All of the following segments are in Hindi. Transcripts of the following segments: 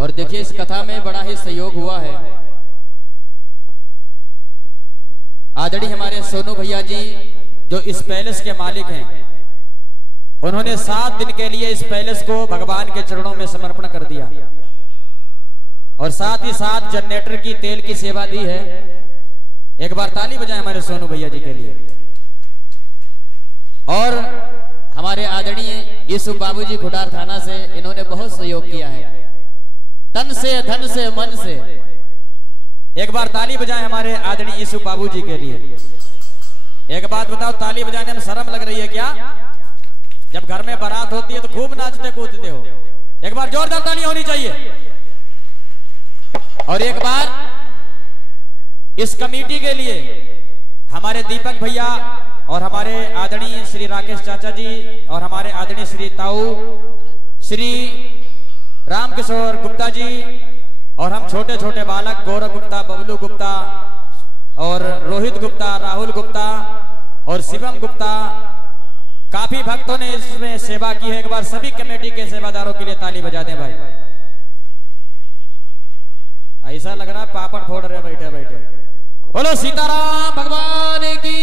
और देखिए इस कथा में बड़ा ही सहयोग हुआ है। आदरणीय हमारे सोनू भैया जी जो इस पैलेस के मालिक हैं, उन्होंने 7 दिन के लिए इस पैलेस को भगवान के चरणों में समर्पण कर दिया और साथ ही साथ जनरेटर की तेल की सेवा दी है। एक बार ताली बजाएं हमारे सोनू भैया जी के लिए। और हमारे आदरणीय यूसुफ बाबूजी खुटार थाना से इन्होंने बहुत सहयोग किया है, तन से धन से मन से। एक बार ताली बजाएं हमारे आदरणीय यूसुफ बाबूजी के लिए। एक बात बताओ, ताली बजाने में शर्म लग रही है क्या? जब घर में बारात होती है तो खूब नाचते कूदते हो। एक बार जोरदार ताली होनी चाहिए। और एक बार इस कमेटी के लिए हमारे दीपक भैया और हमारे आदरणीय श्री राकेश चाचा जी और हमारे आदरणीय श्री ताऊ श्री रामकिशोर गुप्ता जी और हम छोटे छोटे बालक गौरव गुप्ता, बबलू गुप्ता और रोहित गुप्ता, राहुल गुप्ता और शिवम गुप्ता, काफी भक्तों ने इसमें सेवा की है। एक बार सभी कमेटी के सेवादारों के लिए ताली बजा दें भाई। ऐसा लग रहा है पापड़ फोड़ रहे बैठे बैठे। बोलो सीताराम भगवान की।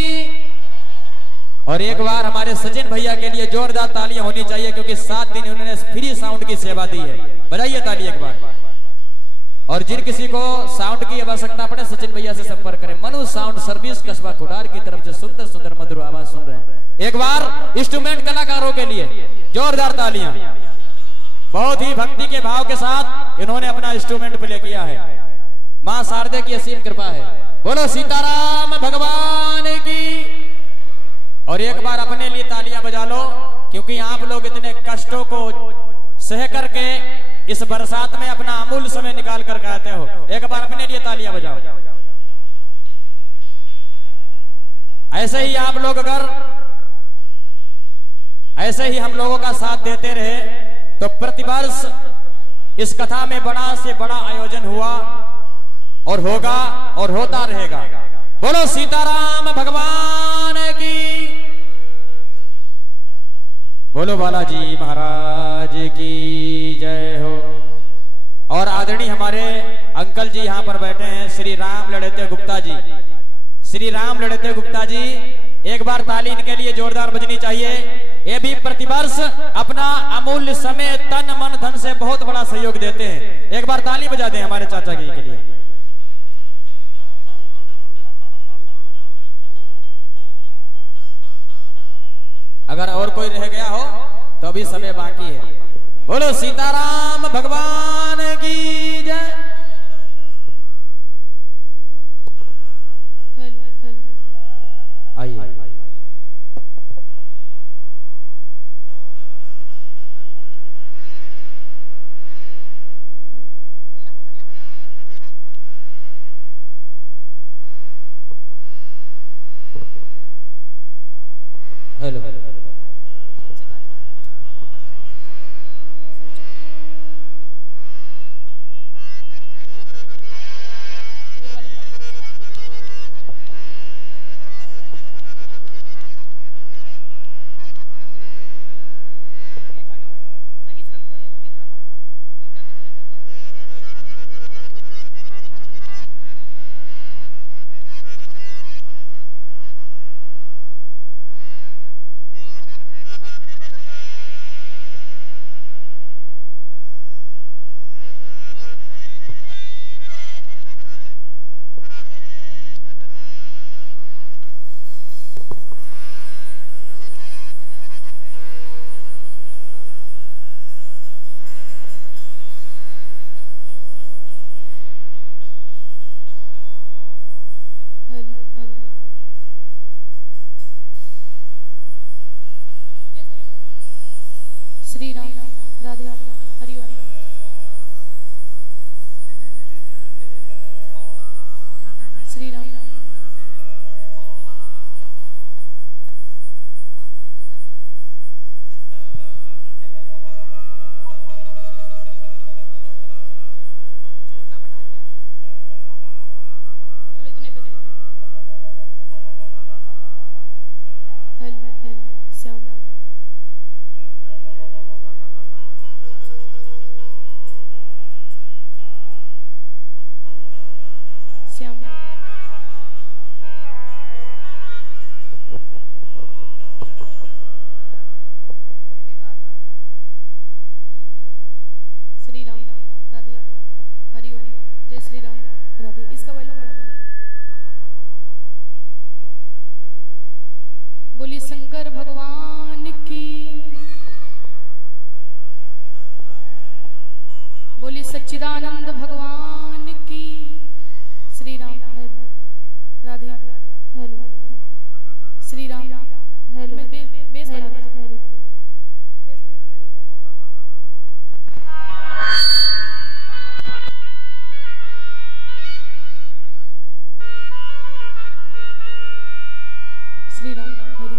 और एक बार हमारे सचिन भैया के लिए जोरदार तालियां होनी चाहिए क्योंकि 7 दिन उन्होंने फ्री साउंड की सेवा दी है। बजाइए ताली एक बार। और जिन किसी को साउंड की आवश्यकता पड़े सचिन भैया से संपर्क करें। मनु साउंड सर्विस कस्बा खुटार की तरफ से सुंदर सुंदर मधुर आवाज सुन रहे हैं। एक बार इंस्ट्रूमेंट कलाकारों के लिए जोरदार तालियां। बहुत ही भक्ति के भाव के साथ इन्होंने अपना इंस्ट्रूमेंट प्ले किया है। मां शारदे की असीम कृपा है। बोलो सीताराम भगवान की। और एक बार अपने लिए तालियां बजा लो क्योंकि आप लोग इतने कष्टों को सह करके इस बरसात में अपना अमूल्य समय निकाल कर आते हो। एक बार अपने लिए तालियां बजाओ। ऐसे ही आप लोग अगर ऐसे ही हम लोगों का साथ देते रहे तो प्रतिवर्ष इस कथा में बड़ा से बड़ा आयोजन हुआ और होगा और होता रहेगा। बोलो सीताराम भगवान की। बोलो बालाजी महाराज की जय हो। और आदरणीय हमारे अंकल जी यहाँ पर बैठे हैं, श्री राम लड़ते गुप्ता जी। श्री राम लड़ते गुप्ता जी, एक बार ताली इनके लिए जोरदार बजनी चाहिए। ये भी प्रतिवर्ष अपना अमूल्य समय तन मन धन से बहुत बड़ा सहयोग देते हैं। एक बार ताली बजा दें हमारे चाचा जी के लिए। अगर और कोई रह गया हो तो अभी समय बाकी है। बोलो सीताराम भगवान की जय। आइए हेलो। श्री राम राधे हरि हरि। श्री राम बोली शंकर भगवान की, बोली सच्चिदानंद भगवान की। Shri Ram Radhe hello, Shri Ram hello, base hello hello. Shri Ram Hari.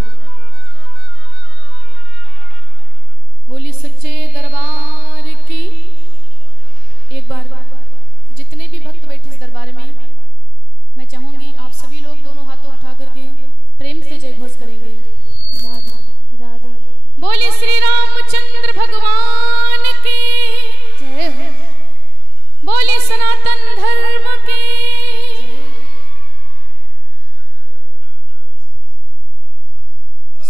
बोली सच्चे दरबार की। एक बार जितने भी भक्त बैठे इस दरबार में, मैं चाहूंगी आप सभी लोग दोनों हाथों उठा करके प्रेम से जय घोष करेंगे। राधे राधे। बोली श्री रामचंद्र भगवान की जय हो। बोली सनातन धर्म की।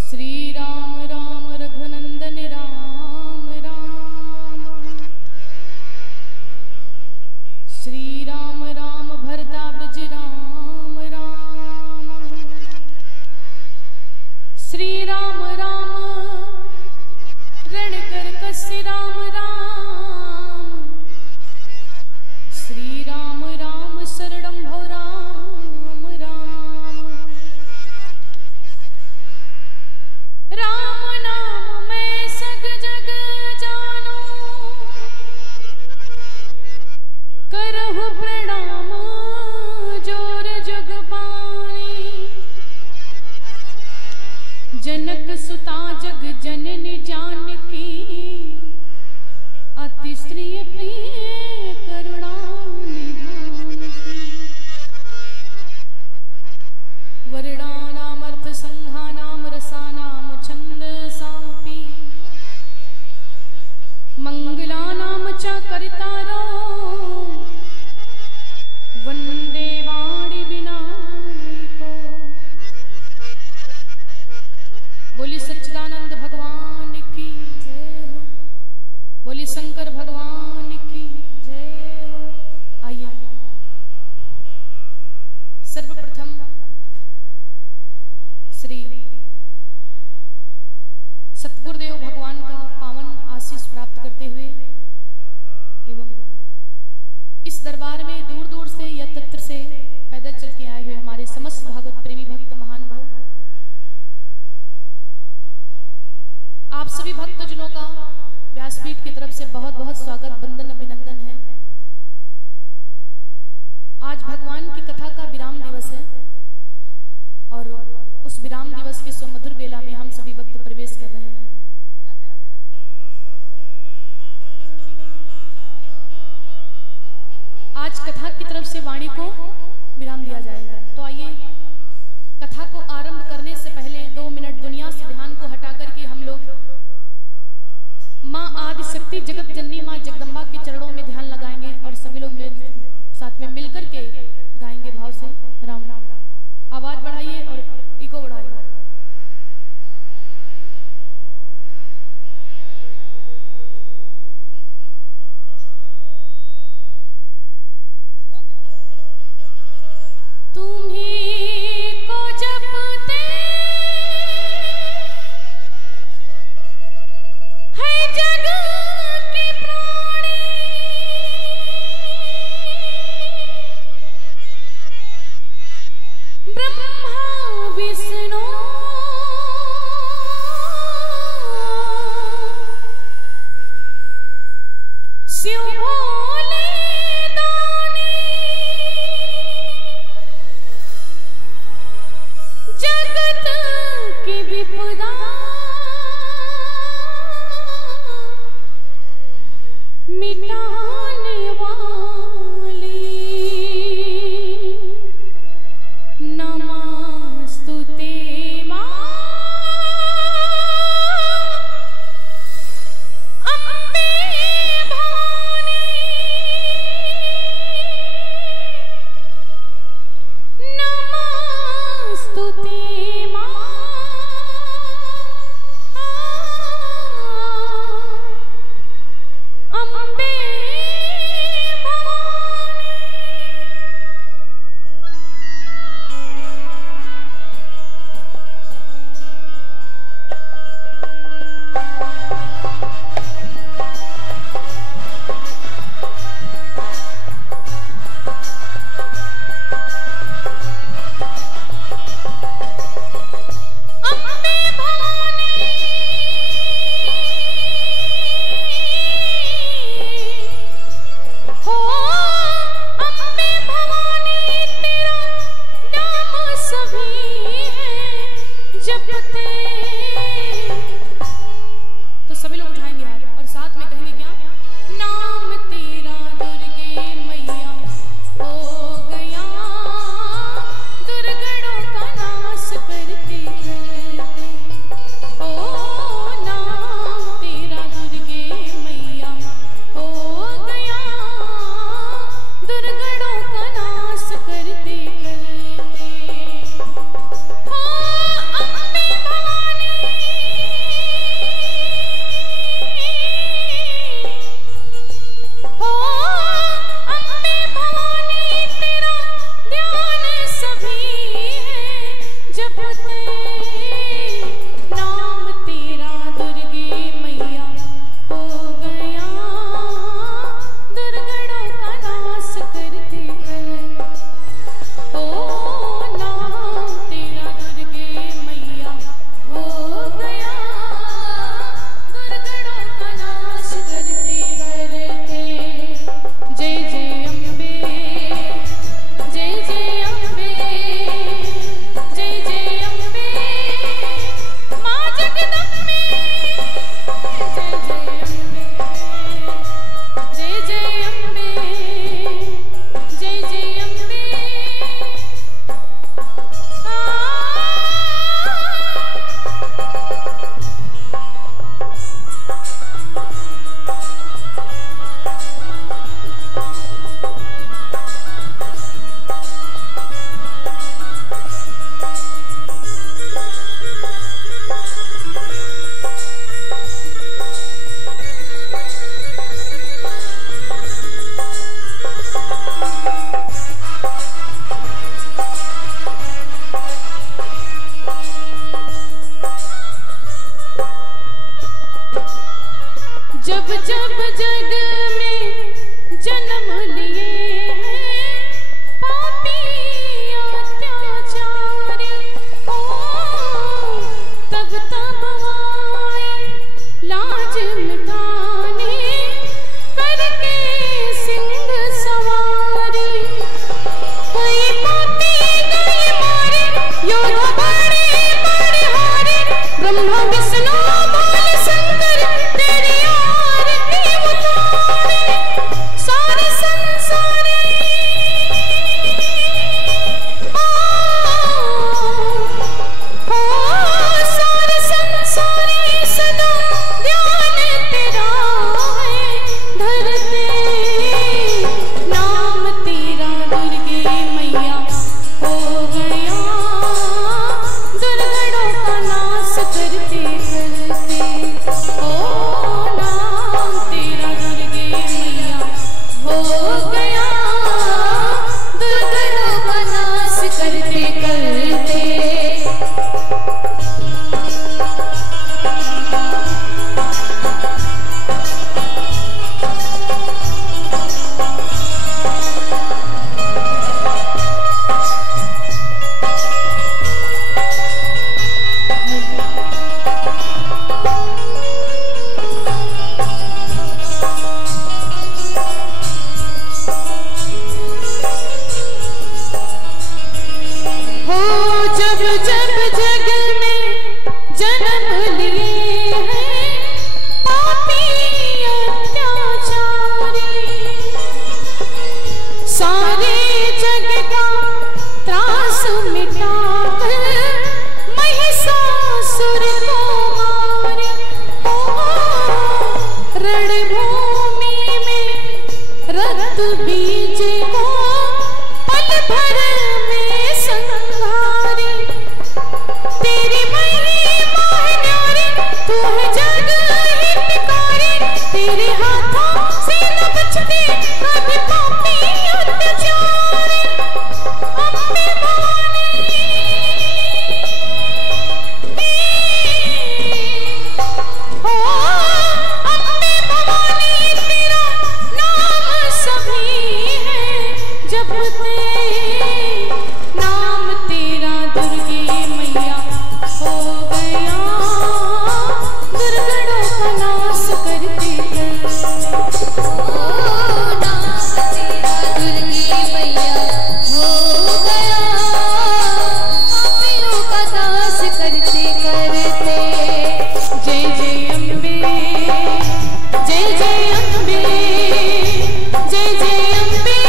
श्री राम राम रघुनंदन राम राम, श्री राम राम भरता ब्रज राम राम, श्री राम राम रण कर कस्य राम राम, श्री राम राम शरणं भो राम राम। राम नाम मैं सग जग जानो, करहु प्रणाम जोर जग पानी। जनक सुता जग जननी जानकी, अति श्री प्रिय करुणा निधान की। वर्णानाम अर्थ संघानाम रसानाम छंद सामपि, मंगलानाम च करितारो, वंदे वाणी विनायको। बोली सच्चिदानंद भगवान की जय हो। बोली शंकर भगवान की जय हो। आइए सर्वप्रथम श्री सतगुरुदेव भगवान का पावन आशीष प्राप्त करते हुए एवं इस दरबार में दूर दूर से या तत्र से पैदल चल के आए हुए हमारे समस्त भागवत प्रेमी भक्त महानुभाव, आप सभी भक्तजनों का व्यासपीठ की तरफ से बहुत बहुत स्वागत वंदन अभिनंदन है। आज भगवान की कथा का विराम दिवस है और उस विराम दिवस के सुमधुर बेला में हम सभी भक्त प्रवेश कर रहे हैं। आज कथा की तरफ से वाणी को विराम दिया जाएगा। तो आइए कथा को आरंभ करने से पहले 2 मिनट दुनिया से ध्यान को हटा करके हम लोग माँ आदि शक्ति जगत जननी माँ जगदम्बा के चरणों में ध्यान लगाएंगे और सभी लोग साथ में मिलकर के गाएंगे भाव से राम राम। आवाज बढ़ाइए और इको बढ़ाइए। तुम्हीं को जपते है जग के प्राणी, ब्रह्मा विष्णु शिव भोले दानी, जगत की विपदा मिटाने वाली, नमस्तुते मां अम्बे भवानी, नमस्तुते मां जब जग में जन्म लिए हैं पापी अत्याचारी, ओ तब तब आए लाज मिटाने करके सिंह सवारी। कोई पापी गए मारे योद्धा बड़े बड़े हारे, ब्रह्मा विष्णु बोले शंकर तेरी आरती उतारे। सारे संसारी सारे संसारी सदा ध्यान तेरा है धरते, नाम तेरा दुर्गे मैया हो गया दुर्गणों का नाश करते करते। ओ नाम तेरा दुर्गे मैया हो गया दुर्गणों का नाश करते करते। हो जब जब जग में जन्म लिए हैं पापी अत्याचारी, सारे जग का त्रास मिटाकर महिषासुर को मारे। ओ रणभूमि में रक्त बीज को पल भर में संहारी। तेरी महिमा है न्यारी, तू है जग हितकारी, तेरे हाथों से न बचते कभी पापी अत्याचारी। अम्बे भवानी हो, अम्बे भवानी तेरा नाम सभी है जपते, नाम तेरा दुर्गे मैया हो गया दुर्गणों का नाश करते करते। ओ नाम तेरा दुर्गे मैया हो गया पापियों का नाश करते करते। जय जय अम्बे, जय जय अम्बे, जय जय अम्बे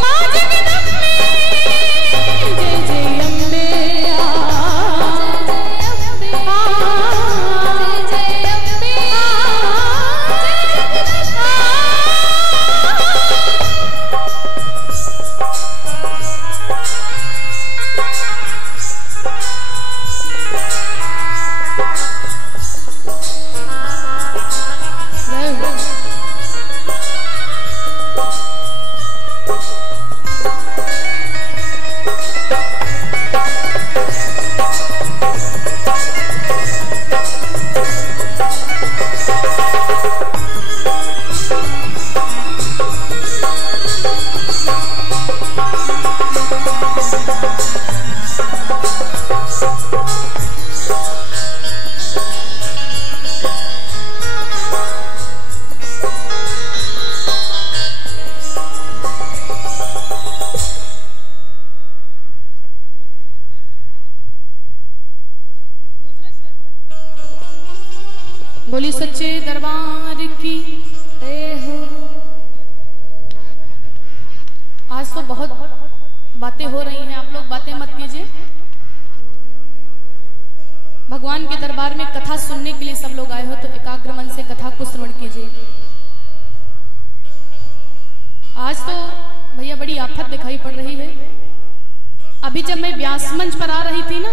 माँ जगदम्बे, जय जय अम्बे जय जय अम्बे बोली सच्चे दरबार की जय हो। आज तो बहुत बातें हो रही हैं, आप लोग बातें मत कीजिए। भगवान के दरबार में कथा सुनने के लिए सब लोग आए हो तो एकाग्र मन से कथा को श्रवण कीजिए। आज तो भैया बड़ी आफत दिखाई पड़ रही है। अभी जब मैं व्यास मंच पर आ रही थी ना,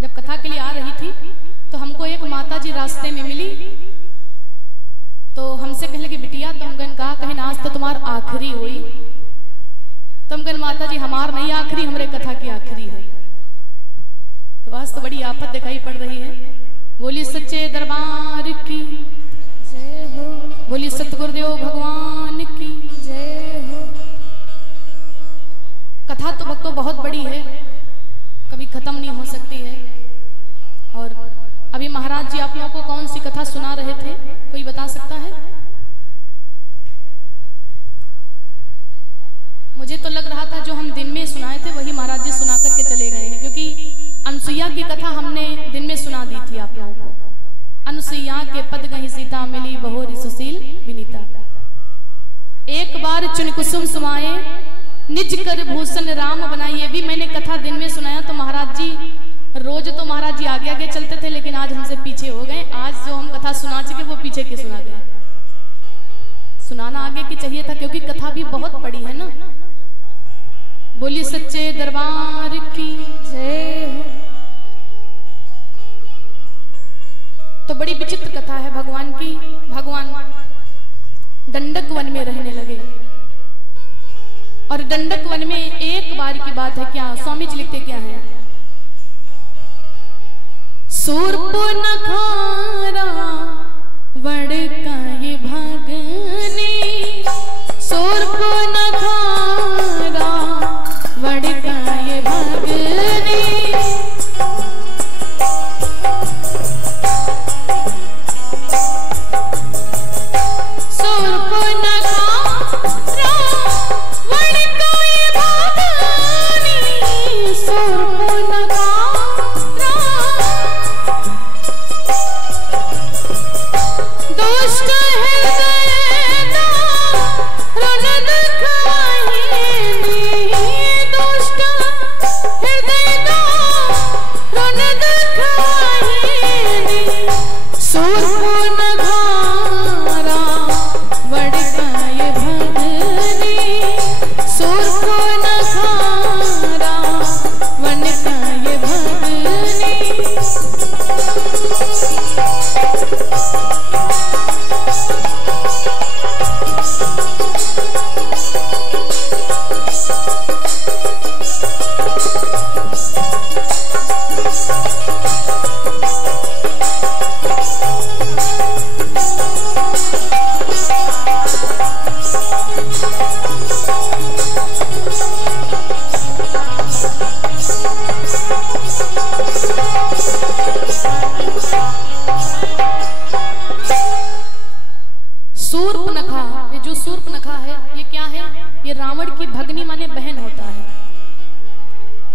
जब कथा के लिए आ रही थी तो हमको एक माता जी रास्ते में मिली, तो हमसे कहने लगी बिटिया, तो हमने कहा कहीं आज तो तुम्हार आखिरी हुई। तो हम कहने माता जी हमार नहीं आखिरी, हमरे कथा की आखिरी है। तो आज तो बड़ी आफत दिखाई पड़ रही है। बोली सच्चे दरबार की जय हो। बोलिए सतगुरुदेव भगवान की जय हो। कथा तो भक्तों बहुत बड़ी है, कभी खत्म नहीं हो सकती है। और अभी महाराज जी आप लोगों को कौन सी कथा सुना रहे थे, कोई बता सकता है? मुझे तो लग रहा था जो हम दिन में सुनाए थे वही महाराज जी सुना करके चले गए हैं, क्योंकि अनसुईया की कथा हमने दिन में सुना दी थी आप लोगों को। अनसुईया के पद गही सीता मिली बहोरी सुशील विनीता। एक बार चुन कुसुम सुमाए निज कर भूषण राम बनाई। ये भी मैंने कथा दिन में सुनाया। तो महाराज जी रोज तो महाराज जी आगे आगे चलते थे, लेकिन आज हमसे पीछे हो गए। आज जो हम कथा सुना चुके वो पीछे की सुना गए। सुनाना आगे की चाहिए था, क्योंकि कथा भी बहुत बड़ी है ना। बोलिए सच्चे दरबार की जय हो। तो बड़ी विचित्र कथा है भगवान की। भगवान दंडक वन में रहने लगे, और दंडक वन में एक बार की बात है। क्या स्वामी जी लिखते क्या है? शूर्पनखा वड़का ये भागनी, शूर्पनखा वड़का ये भागनी।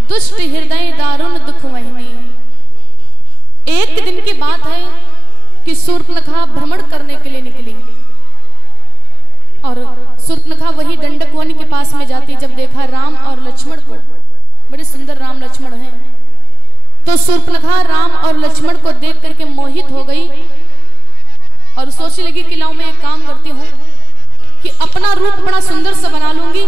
दुष्ट हृदय दारुण दुख वहनी। एक दिन की बात है कि शूर्पनखा भ्रमण करने के लिए निकली, और शूर्पनखा वही दंडक वन के पास में जाती। जब देखा राम और लक्ष्मण को, बड़े सुंदर राम लक्ष्मण हैं, तो शूर्पनखा राम और लक्ष्मण को देख करके मोहित हो गई और सोचने लगी कि लाओ मैं एक काम करती हूँ कि अपना रूप बड़ा सुंदर सा बना लूंगी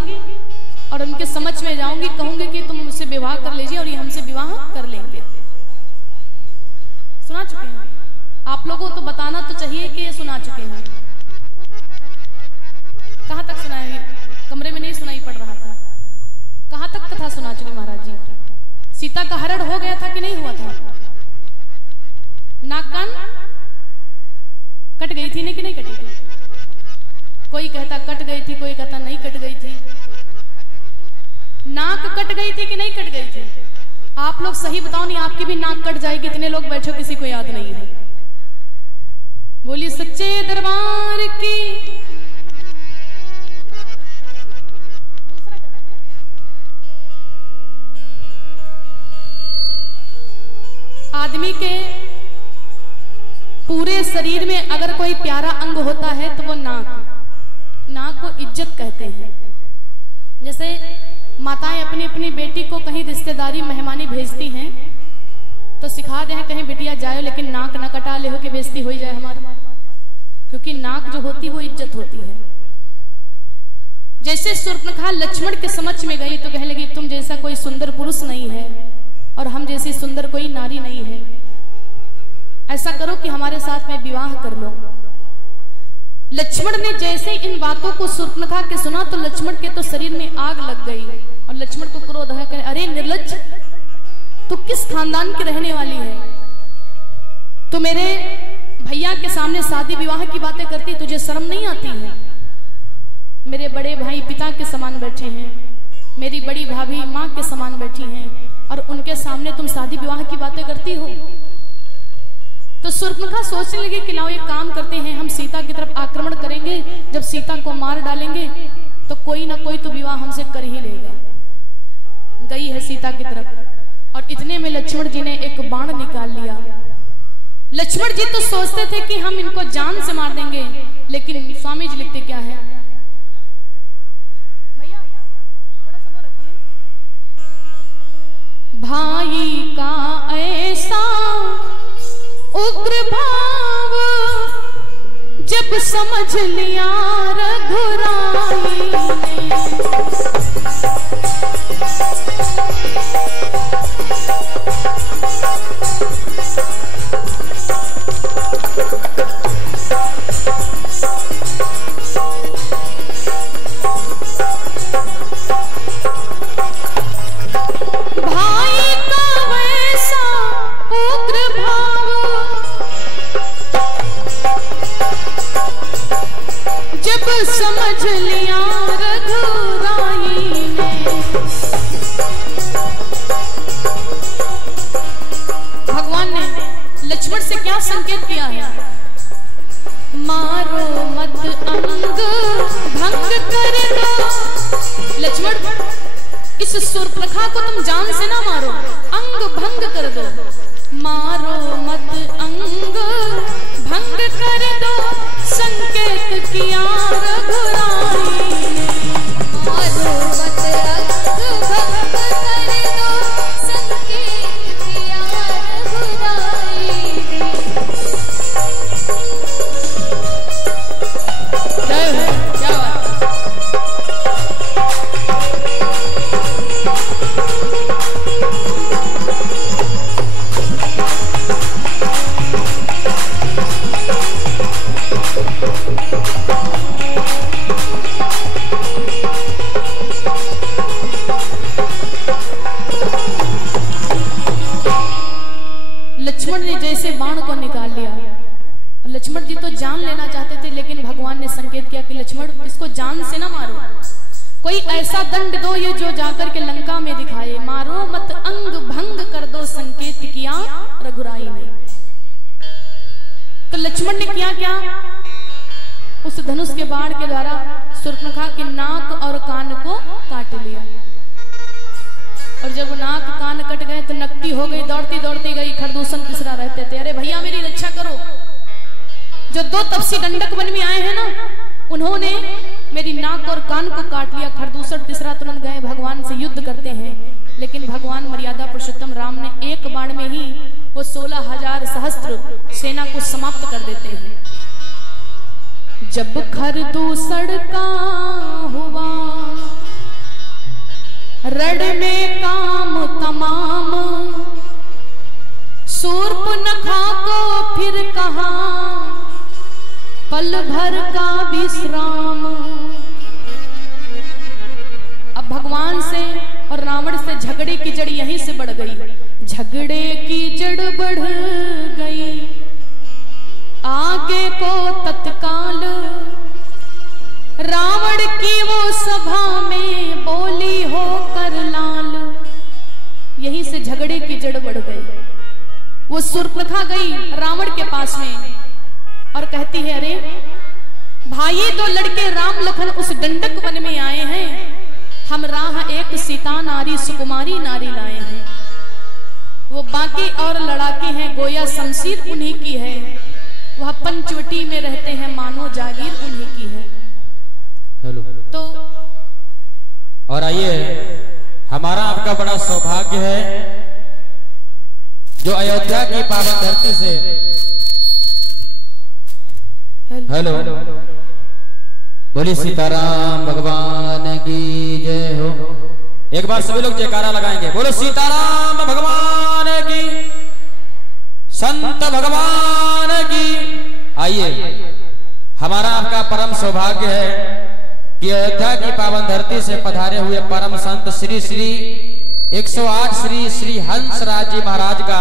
और उनके समझ में जाऊंगी, कहूंगी कि तुम मुझसे विवाह कर लीजिए और ये हमसे विवाह कर लेंगे। सुना चुके हैं आप लोगों, तो बताना तो चाहिए कि ये सुना चुके हैं। कहां तक सुनाएंगे? कमरे में नहीं सुनाई पड़ रहा था। कहां तक कथा सुना चुके महाराज जी? सीता का हरण हो गया था कि नहीं हुआ था? नाक कान कट गई थी नहीं कि नहीं कटी थी? कोई कहता कट गई थी, कोई कहता नहीं कट गई थी। नाक कट गई थी कि नहीं कट गई थी? आप लोग सही बताओ, नहीं आपकी भी नाक कट जाएगी। इतने लोग बैठो, किसी को याद नहीं है। बोलिए सच्चे दरबार की। आदमी के पूरे शरीर में अगर कोई प्यारा अंग होता है तो वो नाक। नाक को इज्जत कहते हैं। जैसे माताएं अपनी अपनी बेटी को कहीं रिश्तेदारी मेहमानी भेजती हैं तो सिखा दे कहीं बिटिया जाओ लेकिन नाक न कटा ले हो कि बेइज्जती हो जाए हमारा, क्योंकि नाक जो होती वो इज्जत होती है। जैसे शूर्पनखा लक्ष्मण के समक्ष में गई तो कहने लगी तुम जैसा कोई सुंदर पुरुष नहीं है और हम जैसी सुंदर कोई नारी नहीं है, ऐसा करो कि हमारे साथ में विवाह कर लो। लक्ष्मण ने जैसे इन बातों को शूर्पनखा के सुना तो लक्ष्मण के तो शरीर में आग लग गई और लक्ष्मण को क्रोध है, कहे अरे निर्लज्ज, तू किस खानदान की रहने वाली है? तो मेरे भैया के सामने शादी विवाह की बातें करती, तुझे शर्म नहीं आती है? मेरे बड़े भाई पिता के समान बैठे हैं, मेरी बड़ी भाभी माँ के समान बैठी हैं, और उनके सामने तुम शादी विवाह की बातें करती हो। तो शूर्पणखा सोचने लगी कि लाओ एक काम करते हैं, हम सीता की तरफ आक्रमण करेंगे, जब सीता को मार डालेंगे तो कोई ना कोई तो विवाह हमसे कर ही लेगा। गई है सीता की तरफ, और इतने में लक्ष्मण जी ने एक बाण निकाल लिया। लक्ष्मण जी तो सोचते थे कि हम इनको जान से मार देंगे, लेकिन स्वामी जी लिखते क्या है, भैया थोड़ा सा वो रखिए, भाई का ऐसा उग्र भाव जब समझ लिया रघुराई ने, समझ लिया रघुराई ने। भगवान ने लक्ष्मण से क्या संकेत किया है, मारो मत अंग भंग कर दो। लक्ष्मण, इस शूर्पणखा को तुम जान से ना मारो, अंग भंग कर दो। मारो मत अंग भंग कर दो, संकेत किया रघुराई ने। मारो मत अंग भंग कर दो, संकेत किया रघुराई ने। जय हो, क्या बात। लक्ष्मण ने जैसे बाण को निकाल लिया, लक्ष्मण जी तो जान लेना चाहते थे, लेकिन भगवान ने संकेत किया कि लक्ष्मण, इसको जान से ना मारो, कोई ऐसा दंड दो ये जो जाकर के लंका में दिखाए। मारो मत अंग भंग कर दो, संकेत किया रघुराई ने। तो लक्ष्मण ने किया क्या, उस धनुष के बाण के द्वारा शूर्पणखा के नाक और कान को काट लिया। और जब नाक कान कट गए तो नकती हो गई, दौड़ती दौड़ती गई, खरदूषण तीसरा रहते थे, अरे भैया मेरी रक्षा करो। जो दो तपसी दंडक वन में आए हैं ना, उन्होंने मेरी नाक और कान को काट लिया। खरदूषण तीसरा तुरंत गए, भगवान से युद्ध करते हैं, लेकिन भगवान मर्यादा पुरुषोत्तम राम ने एक बाण में ही वो 16,000 सहस्त्र सेना को समाप्त कर देते हैं। जब खरदूषण का हुआ रण में काम तमाम, शूर्पणखा को फिर कहा पल भर का विश्राम। अब भगवान से और रावण से झगड़े की जड़ यहीं से बढ़ गई, झगड़े की जड़ बढ़ गई। आगे को तत्काल रावण की वो सभा में बोली हो कर लाल, यहीं से झगड़े की जड़ बढ़ गई। वो शूर्पणखा गई रावण के पास में और कहती है, अरे भाई दो लड़के राम लखन उस दंडक वन में आए हैं, हम राह एक सीता नारी सुकुमारी नारी लाए हैं। वो बाकी और लड़ाके हैं, गोया शमशीर उन्हीं की है, वह पंचवटी में रहते हैं, मानो जागीर उन्हीं की है। हेलो। तो और आइए, हमारा आपका बड़ा सौभाग्य है जो अयोध्या की पावन धरती से, हेलो, बोली सीताराम भगवान की जय हो। एक बार सभी लोग जयकारा लगाएंगे, बोलो सीताराम भगवान की, संत भगवान की। आइए, हमारा आपका परम सौभाग्य है कि अयोध्या की पावन धरती से पधारे हुए परम संत श्री श्री 108 श्री श्री हंसराज जी महाराज का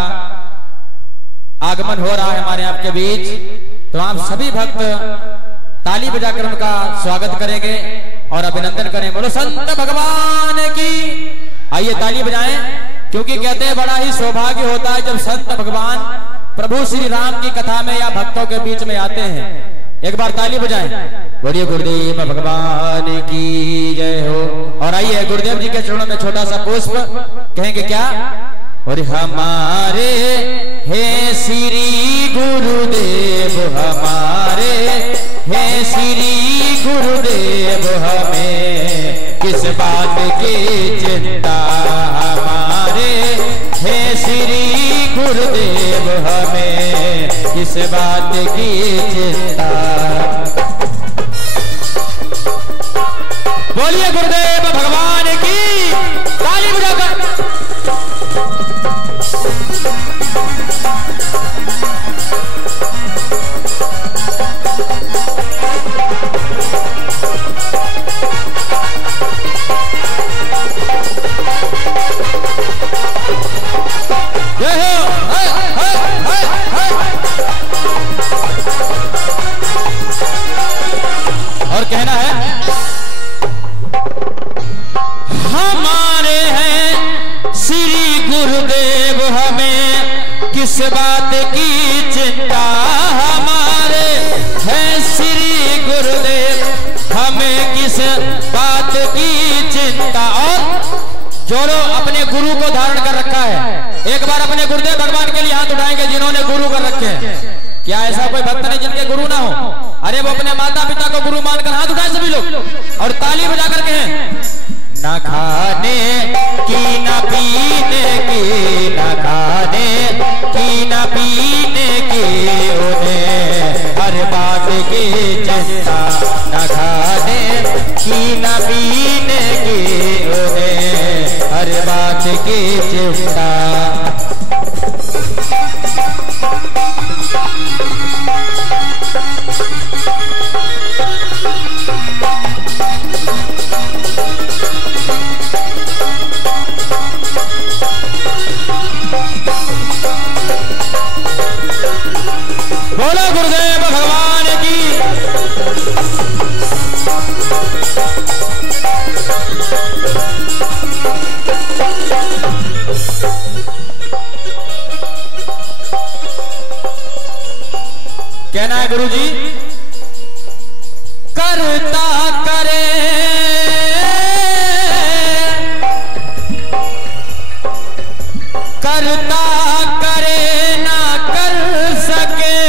आगमन हो रहा है हमारे आपके बीच, तो आप सभी भक्त ताली बजाकर उनका स्वागत करेंगे और अभिनंदन करें। बोलो संत भगवान की। आइए ताली बजाएं, क्योंकि कहते हैं बड़ा ही सौभाग्य होता है जब संत भगवान प्रभु श्री राम की कथा में या भक्तों के बीच में आते हैं। एक बार ताली बजाएं। बोलिए गुरुदेव भगवान की जय हो। और आइए गुरुदेव जी के चरणों में छोटा सा पुष्प, कहेंगे क्या? और हमारे हे श्री गुरुदेव, हमारे हे श्री गुरुदेव, हमें किस बात की चिंता, हमारे हे श्री गुरुदेव, हमें किस बात की चिंता। बोलिए गुरुदेव भगवान की। ताली बजाकर। और कहना है हमारे हैं श्री गुरुदेव, हमें किस बात की चिंता, हमारे हैं श्री गुरुदेव, हमें किस बात की चिंता। और जो लोग अपने गुरु को धारण कर रखा है, एक बार अपने गुरुदेव भगवान के लिए हाथ उठाएंगे जिन्होंने गुरु कर रखे हैं। क्या ऐसा कोई भक्त नहीं जिनके गुरु ना हो? अरे वो अपने माता पिता को गुरु मानकर हाथ उठाए सभी लोग और ताली बजा करके हैं। ना खाने की ना पीने की, ना खाने की ना पीने की, उन्हें हर बात की चिंता, ना खाने की ना पीने की, उन्हें हर बात की चिंता। बोलो गुरुदेव भगवान की। कहना है गुरुजी, करता करे करता करे ना कर सके,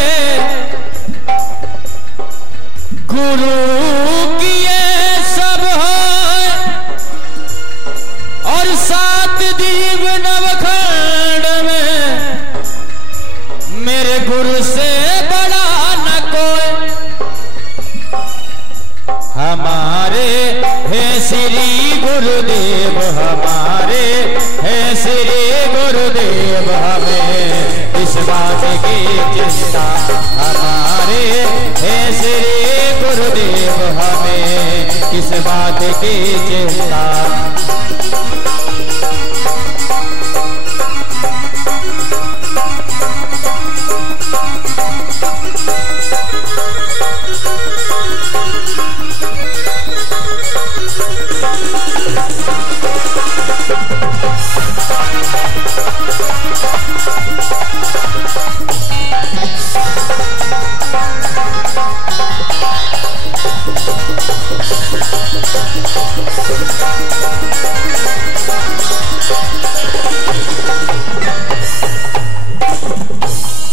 गुरु किए सब होए और सात दीव नवखंड में, मेरे गुरु से बड़ा न कोई। हमारे हे श्री गुरुदेव, हमारे हे श्री गुरुदेव, हमें इस बात की चिंता, हमारे हे श्री गुरुदेव, हमें किस बात की चिंता।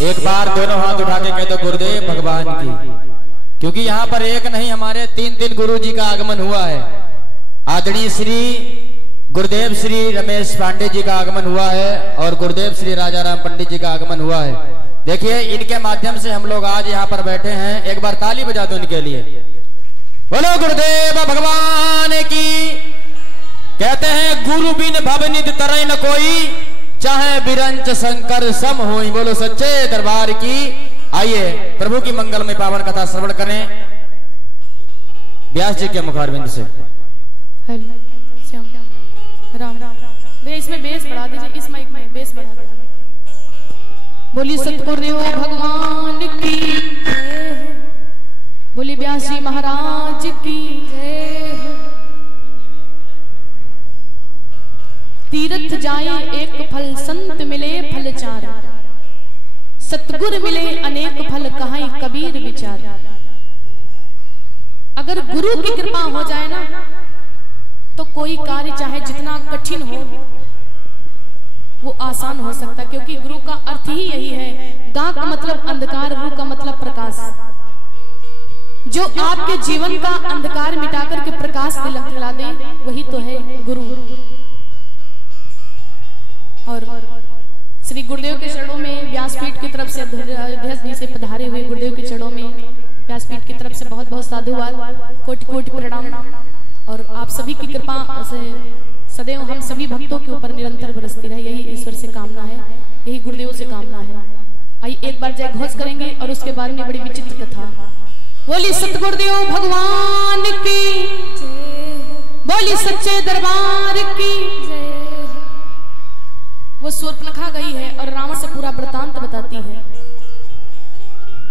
एक बार दोनों हाथ उठा के कहते गुरुदेव भगवान की, क्योंकि यहाँ पर एक नहीं हमारे तीन गुरु जी का आगमन हुआ है। आदरणीय श्री गुरुदेव श्री रमेश पांडे जी का आगमन हुआ है और गुरुदेव श्री राजाराम पंडित जी का आगमन हुआ है। देखिए इनके माध्यम से हम लोग आज यहाँ पर बैठे हैं। एक बार ताली बजा दो इनके लिए। बोलो गुरुदेव भगवान की। कहते हैं गुरु बिन भवनिधि तरई न कोई, चाहे बिरंच शंकर सम होई। बोलो सच्चे दरबार की। आइए प्रभु की मंगलमय पावन कथा श्रवण करें व्यास जी के मुखारविंद से। राम भैया इसमें बेस बढ़ा दीजिए, इस माइक में बेस बढ़ा दीजिए। बोली सतगुरुदेव भगवान की जय हो, बोली व्यास जी महाराज की जय हो। तीर्थ जाए एक फल, संत मिले फल चार, सतगुर मिले अनेक फल, कहाई कबीर विचार। अगर गुरु की कृपा हो जाए ना तो कोई कार्य चाहे जितना कठिन हो वो आसान हो सकता, क्योंकि गुरु का अर्थ ही यही है। गा का मतलब अंधकार, रू का मतलब प्रकाश। जो आपके जीवन का अंधकार मिटाकर के प्रकाश दिला दे वही तो है गुरु। और श्री गुरुदेव के चरणों में व्यासपीठ की तरफ से अध्यक्ष जी से पधारे हुए गुरुदेव के चरणों में व्यासपीठ की तरफ से बहुत बहुत साधुवाद, कोटि कोटि प्रणाम। और आप सभी की कृपा से सदैव हम सभी भक्तों के ऊपर निरंतर बरसती रहे, यही ईश्वर से कामना है, यही गुरुदेव से कामना है। आइए एक बार जय घोष करेंगे और उसके बाद में बड़ी विचित्र कथा। बोली सतगुरुदेव भगवान की जय, बोली सच्चे दरबार की जय। वो शूर्पणखा गई है और रावण से पूरा वृतांत बताती है।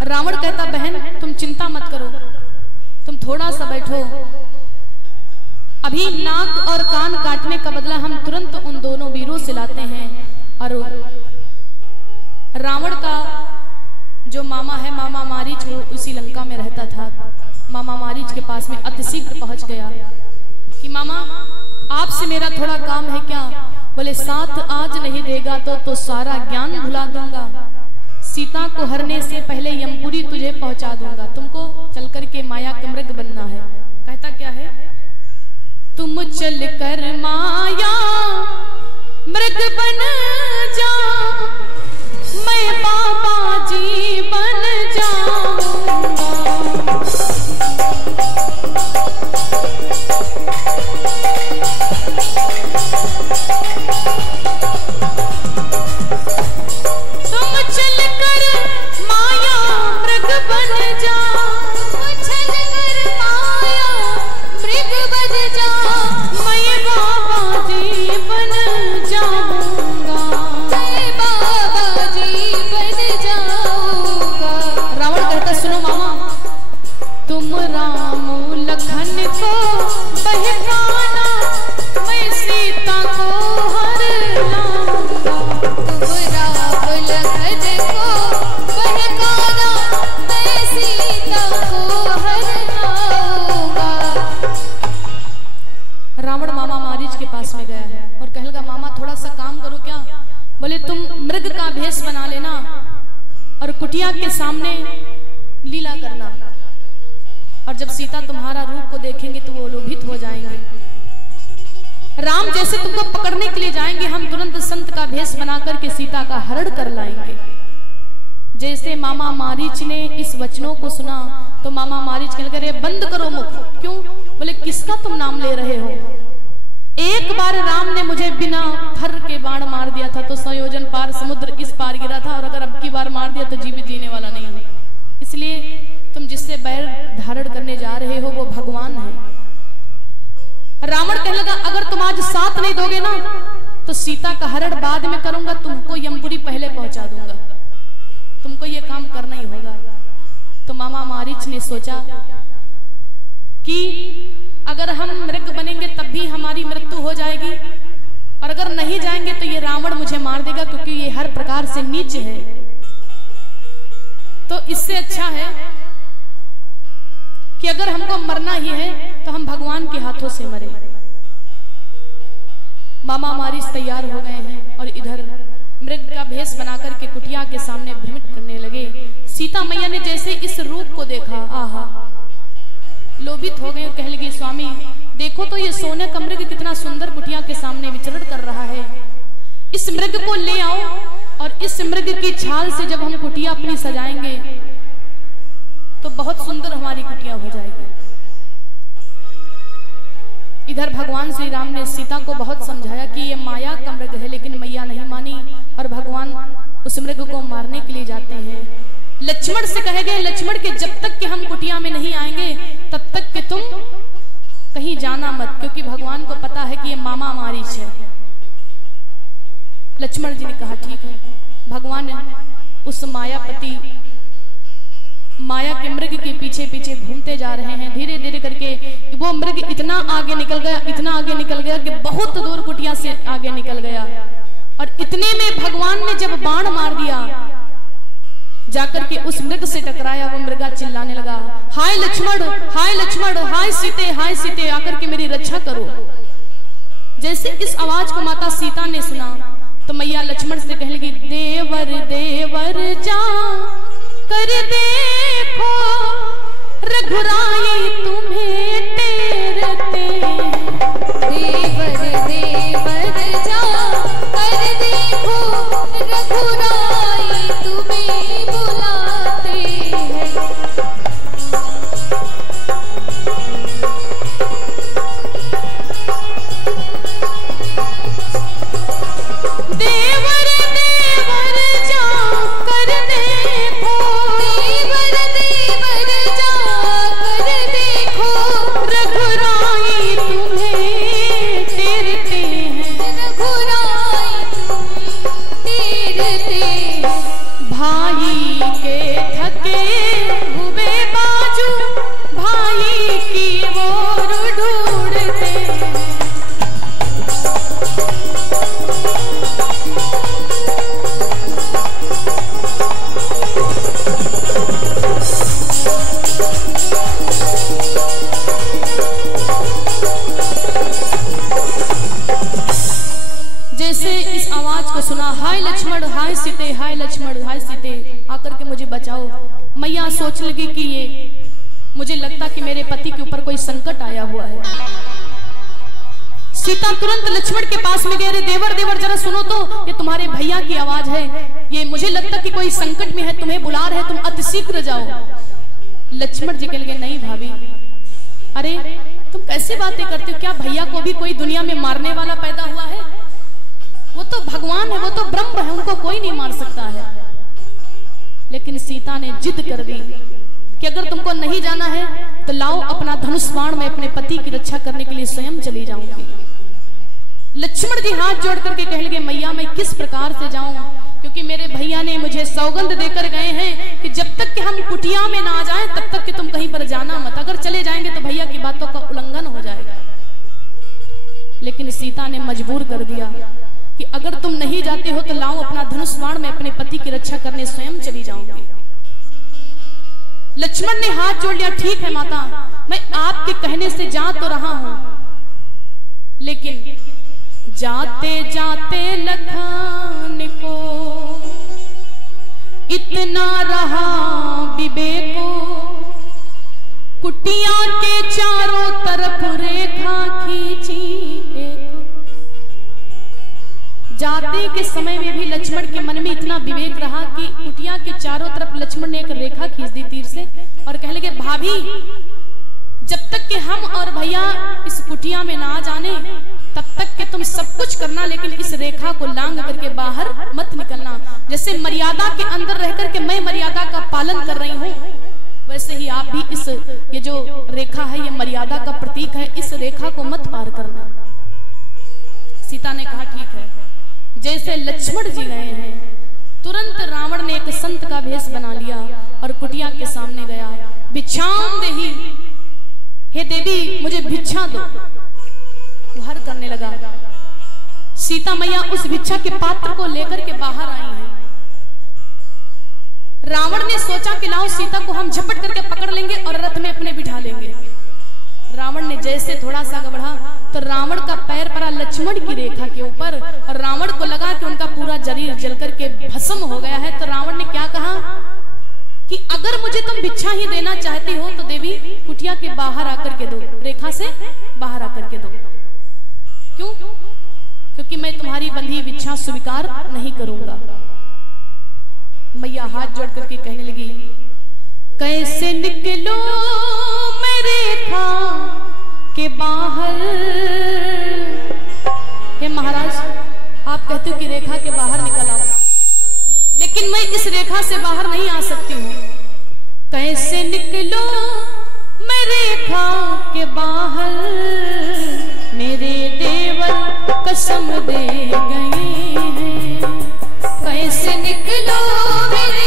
रावण कहता बहन तुम चिंता मत करो, तुम थोड़ा सा बैठो, अभी नाक और कान काटने का बदला हम तुरंत उन दोनों वीरों से लाते हैं। और रावण का जो मामा है, मामा मारीच, वो उसी लंका में रहता था। मामा मारीच के पास में अतिशीघ्र पहुंच गया कि मामा आपसे मेरा थोड़ा काम है क्या? बोले साथ आज नहीं देगा तो सारा ज्ञान भुला दूंगा, सीता को हरने से पहले यमपुरी तुझे पहुंचा दूंगा, तुमको चल करके माया का मृग बनना है। कहता क्या है? तुम चल कर माया मृग बन जा, मैं बाबा जी बन जाऊंगा। तुम चल कर माया मृग बन जा, चल कर माया मृग बन जा, मैं बाबा जी बन जाऊंगा, मैं बाबा जी बन जाऊंगा। रावण कहता सुनो मामा, तुम राम लखन को बहकाना, मैं सीता को हर लाऊंगा। तुम राम लखन को बहकाना, मैं सीता को हर लाऊंगा। रावण मामा मारीच के पास में गया है और कहने लगा मामा थोड़ा सा काम करो क्या? बोले तुम मृग का भेष बना लेना और कुटिया के सामने लीला करना, और जब सीता तुम्हारा रूप को देखेंगे तो वो लोभित हो जाएंगे। राम जैसे तुमको पकड़ने के लिए जाएंगे, हम तुरंत संत का भेष बना करके सीता का हरण कर लाएंगे। जैसे मामा मारीच ने इस वचनों को सुना तो मामा मारीच कहने लगे बंद करो मुख। क्यों? बोले किसका तुम नाम ले रहे हो? एक बार राम ने मुझे बिना फर के बाण मार दिया था तो संयोजन पार समुद्र इस पार गिरा था, और अगर अब की बार मार दिया तो जीवित जीने वाला नहीं है। इसलिए तुम जिससे बैर धारण करने जा रहे हो वो भगवान है। रावण कहने लगा अगर तुम आज साथ नहीं दोगे ना तो सीता का हरण बाद में करूंगा, तुमको यमपुरी पहले पहुंचा दूंगा, तुमको ये काम करना ही होगा। तो मामा मारीच ने सोचा कि अगर हम मृग बनेंगे तब भी हमारी मृत्यु हो जाएगी, और अगर नहीं जाएंगे तो ये रावण मुझे मार देगा, क्योंकि ये हर प्रकार से नीच है। तो इससे अच्छा है कि अगर हमको मरना ही है तो हम भगवान के हाथों से मरे। मामा मारीच तैयार हो गए हैं और इधर मृग का भेष बनाकर के कुटिया के सामने भ्रमित करने लगे। सीता मैया ने जैसे इस रूप को देखा, आहा, लोभित हो गए। कह लगी स्वामी देखो तो ये सोने का मृग कितना सुंदर कुटिया के सामने विचरण कर रहा है, इस मृग को ले आओ और इस मृग की छाल से जब हम कुटिया अपनी सजाएंगे तो बहुत सुंदर हमारी कुटिया हो जाएगी। इधर भगवान श्री राम ने सीता को बहुत समझाया कि ये माया का मृग है, लेकिन मैया नहीं मानी और भगवान उस मृग को मारने के लिए जाते हैं। लक्ष्मण से कहे गए लक्ष्मण के जब तक कि हम कुटिया में नहीं आएंगे तब तक कि तुम कहीं जाना मत, क्योंकि भगवान को पता है कि ये मामा मारीच है। लक्ष्मण जी ने कहा ठीक है। भगवान उस मायापति माया के मृग के पीछे पीछे घूमते जा रहे हैं। धीरे धीरे करके वो मृग इतना आगे निकल गया कि बहुत दूर कुटिया से आगे निकल गया। और इतने में भगवान ने जब बाण मार दिया, जाकर के उस मृग से टकराया, वो मृगा चिल्लाने लगा, हाय लक्ष्मण, हाय लक्ष्मण, हाय सीते, आकर के मेरी रक्षा करो। जैसे इस आवाज को माता सीता ने सुना तो मैया लक्ष्मण से कहने लगी, देवर देवर जा कर देखो रघुराई तुम्हें टेरते। देवर देवर जा कर देखो रघुराई तुम्हें बुलाते हैं। देवर देवर जा कर देखो, देवर देवर जा कर देखो रघुराई तुम्हें टेरते हैं। रघुराई तुम्हें टेरते हैं। भाई के थके हुए बाजू भाई की ओर ढूंढते हैं। जैसे इस आवाज को सुना, हाय लक्ष्मण, हाय सीते, हाय लक्ष्मण, हाय सीते, आकर के मुझे बचाओ। मैया सोच लगी कि ये मुझे लगता कि मेरे पति के ऊपर कोई संकट आया हुआ है। सीता तुरंत लक्ष्मण के पास में गए, अरे देवर देवर जरा सुनो तो, ये तुम्हारे भैया की आवाज है, ये मुझे लगता कि कोई संकट में है, तुम्हें बुला रहे, तुम अतिशीघ्र जाओ। लक्ष्मण जी कह लगे, नहीं भाभी, अरे तुम कैसे बातें करते हो, क्या भैया को भी कोई दुनिया में मारने वाला पैदा हुआ है? वो तो भगवान है, वो तो ब्रह्म है, उनको कोई नहीं मार सकता है। लेकिन सीता ने जिद कर दी कि अगर तुमको नहीं जाना है तो लाओ अपना धनुष बाण, मैं अपने पति की रक्षा करने के लिए स्वयं चली जाऊंगी। लक्ष्मण जी हाथ जोड़ करके कह लगे, मैया मैं किस प्रकार से जाऊं, क्योंकि मेरे भैया ने मुझे सौगंध देकर गए हैं कि जब तक कि हम कुटिया में ना जाएं तब तक कि तुम कहीं पर जाना मत, अगर चले जाएंगे तो भैया की बातों का उल्लंघन हो जाएगा। लेकिन सीता ने मजबूर कर दिया कि अगर तुम नहीं जाते हो तो लाओ अपना धनुष बाण, मैं अपने पति की रक्षा करने स्वयं चली जाऊंगी। लक्ष्मण ने हाथ जोड़ लिया, ठीक है माता, मैं आपके कहने से जा तो रहा हूं, लेकिन जाते जाते लखन को इतना रहा विवेको, कुटिया के चारों तरफ रेखा खींची एक। जाते के समय में भी लक्ष्मण के मन में इतना विवेक रहा कि कुटिया के चारों तरफ लक्ष्मण ने एक रेखा खींच दी तीर से और कह लगे, भाभी जब तक कि हम और भैया इस कुटिया में ना जाने तब तक कि तुम सब कुछ करना, लेकिन इस रेखा को लांघ करके बाहर मत निकलना। जैसे मर्यादा के अंदर रहकर के मैं मर्यादा का पालन कर रही हूँ, वैसे ही आप भी इस ये जो रेखा है ये मर्यादा का प्रतीक है, इस रेखा को मत पार करना। सीता ने कहा ठीक है। जैसे लक्ष्मण जी गए हैं, तुरंत रावण ने एक संत का भेष बना लिया और कुटिया के सामने गया, भिक्षाम देहि, हे देवी मुझे भिक्षा दो, गुहार करने लगा। सीता मैया उस भिक्षा के पात्र को लेकर के बाहर आई हैं। रावण ने सोचा कि लाओ सीता को हम झपट करके पकड़ लेंगे और रथ में अपने बिठा लेंगे। रावण ने जैसे थोड़ा सा बढ़ा तो रावण का पैर पड़ा लक्ष्मण की रेखा के ऊपर और रावण को लगा कि उनका पूरा शरीर जल करके भस्म हो गया है। तो रावण ने क्या कहा कि अगर मुझे तुम भिक्षा ही देना चाहती हो तो देवी कुटिया के बाहर आकर के दो, रेखा से बाहर आकर के दो। क्यों? क्योंकि मैं तुम्हारी बंधी भिक्षा स्वीकार नहीं करूंगा। मैया हाथ जोड़ करके कहने लगी, कैसे निकलो मैं रेखा के बाहर। हे महाराज, आप कहते हो कि रेखा के बाहर निकल आओ, लेकिन मैं इस रेखा से बाहर नहीं आ सकती हूँ। कैसे निकलो मैं रेखा के बाहर, मेरे देवर कसम दे गए हैं। कैसे निकलो मेरे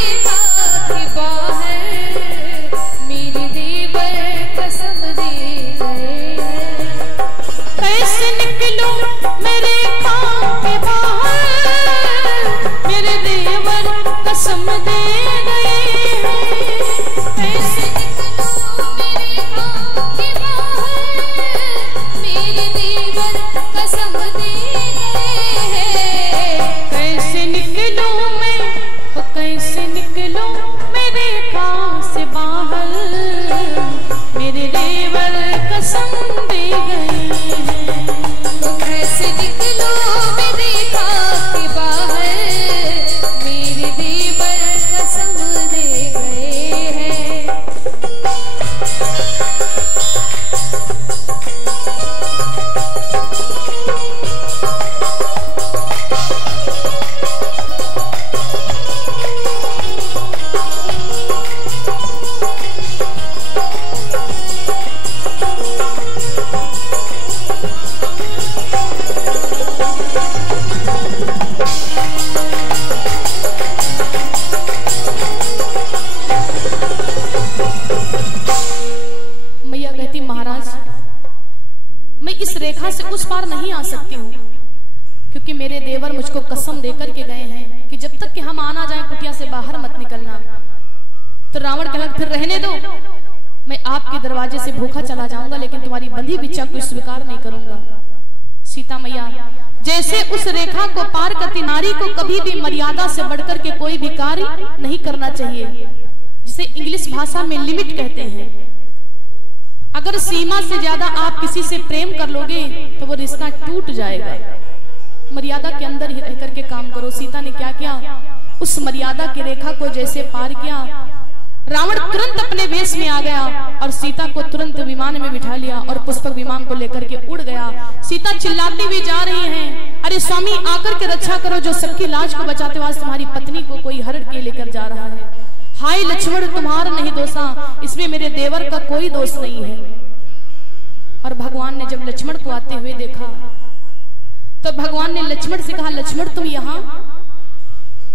हम आना जाए, कुटिया से बाहर मत निकलना। तो रावण कहला फिर रहने दो, मैं आपके दरवाजे से भूखा चला जाऊंगा, लेकिन तुम्हारी बंधी बिच्छा को स्वीकार नहीं करूंगा। सीता मैया जैसे उस रेखा को पार करती नारी को कभी भी मर्यादा से बढ़कर के कोई भी कार्य नहीं करना चाहिए, जिसे इंग्लिश भाषा में लिमिट कहते हैं। अगर सीमा से ज्यादा आप किसी से प्रेम कर लोगे तो वो रिश्ता टूट जाएगा। मर्यादा के अंदर ही रह करके काम करो। सीता ने क्या किया, उस मर्यादा की रेखा को जैसे पार किया, रावण तुरंत अपने वेश में आ गया और सीता को तुरंत विमान में बिठा लिया और पुष्पक विमान को लेकर के उड़ गया। सीता चिल्लाती हुई जा रही हैं, अरे स्वामी आकर के रक्षा करो, जो सबकी लाज को बचाते हुए तुम्हारी पत्नी को कोई हरण के लेकर जा रहा है। हाय लक्ष्मण, तुम्हारा नहीं दोषा, इसमें मेरे देवर का कोई दोष नहीं है। और भगवान ने जब लक्ष्मण को आते हुए देखा तो भगवान ने लक्ष्मण से कहा, लक्ष्मण तुम यहाँ?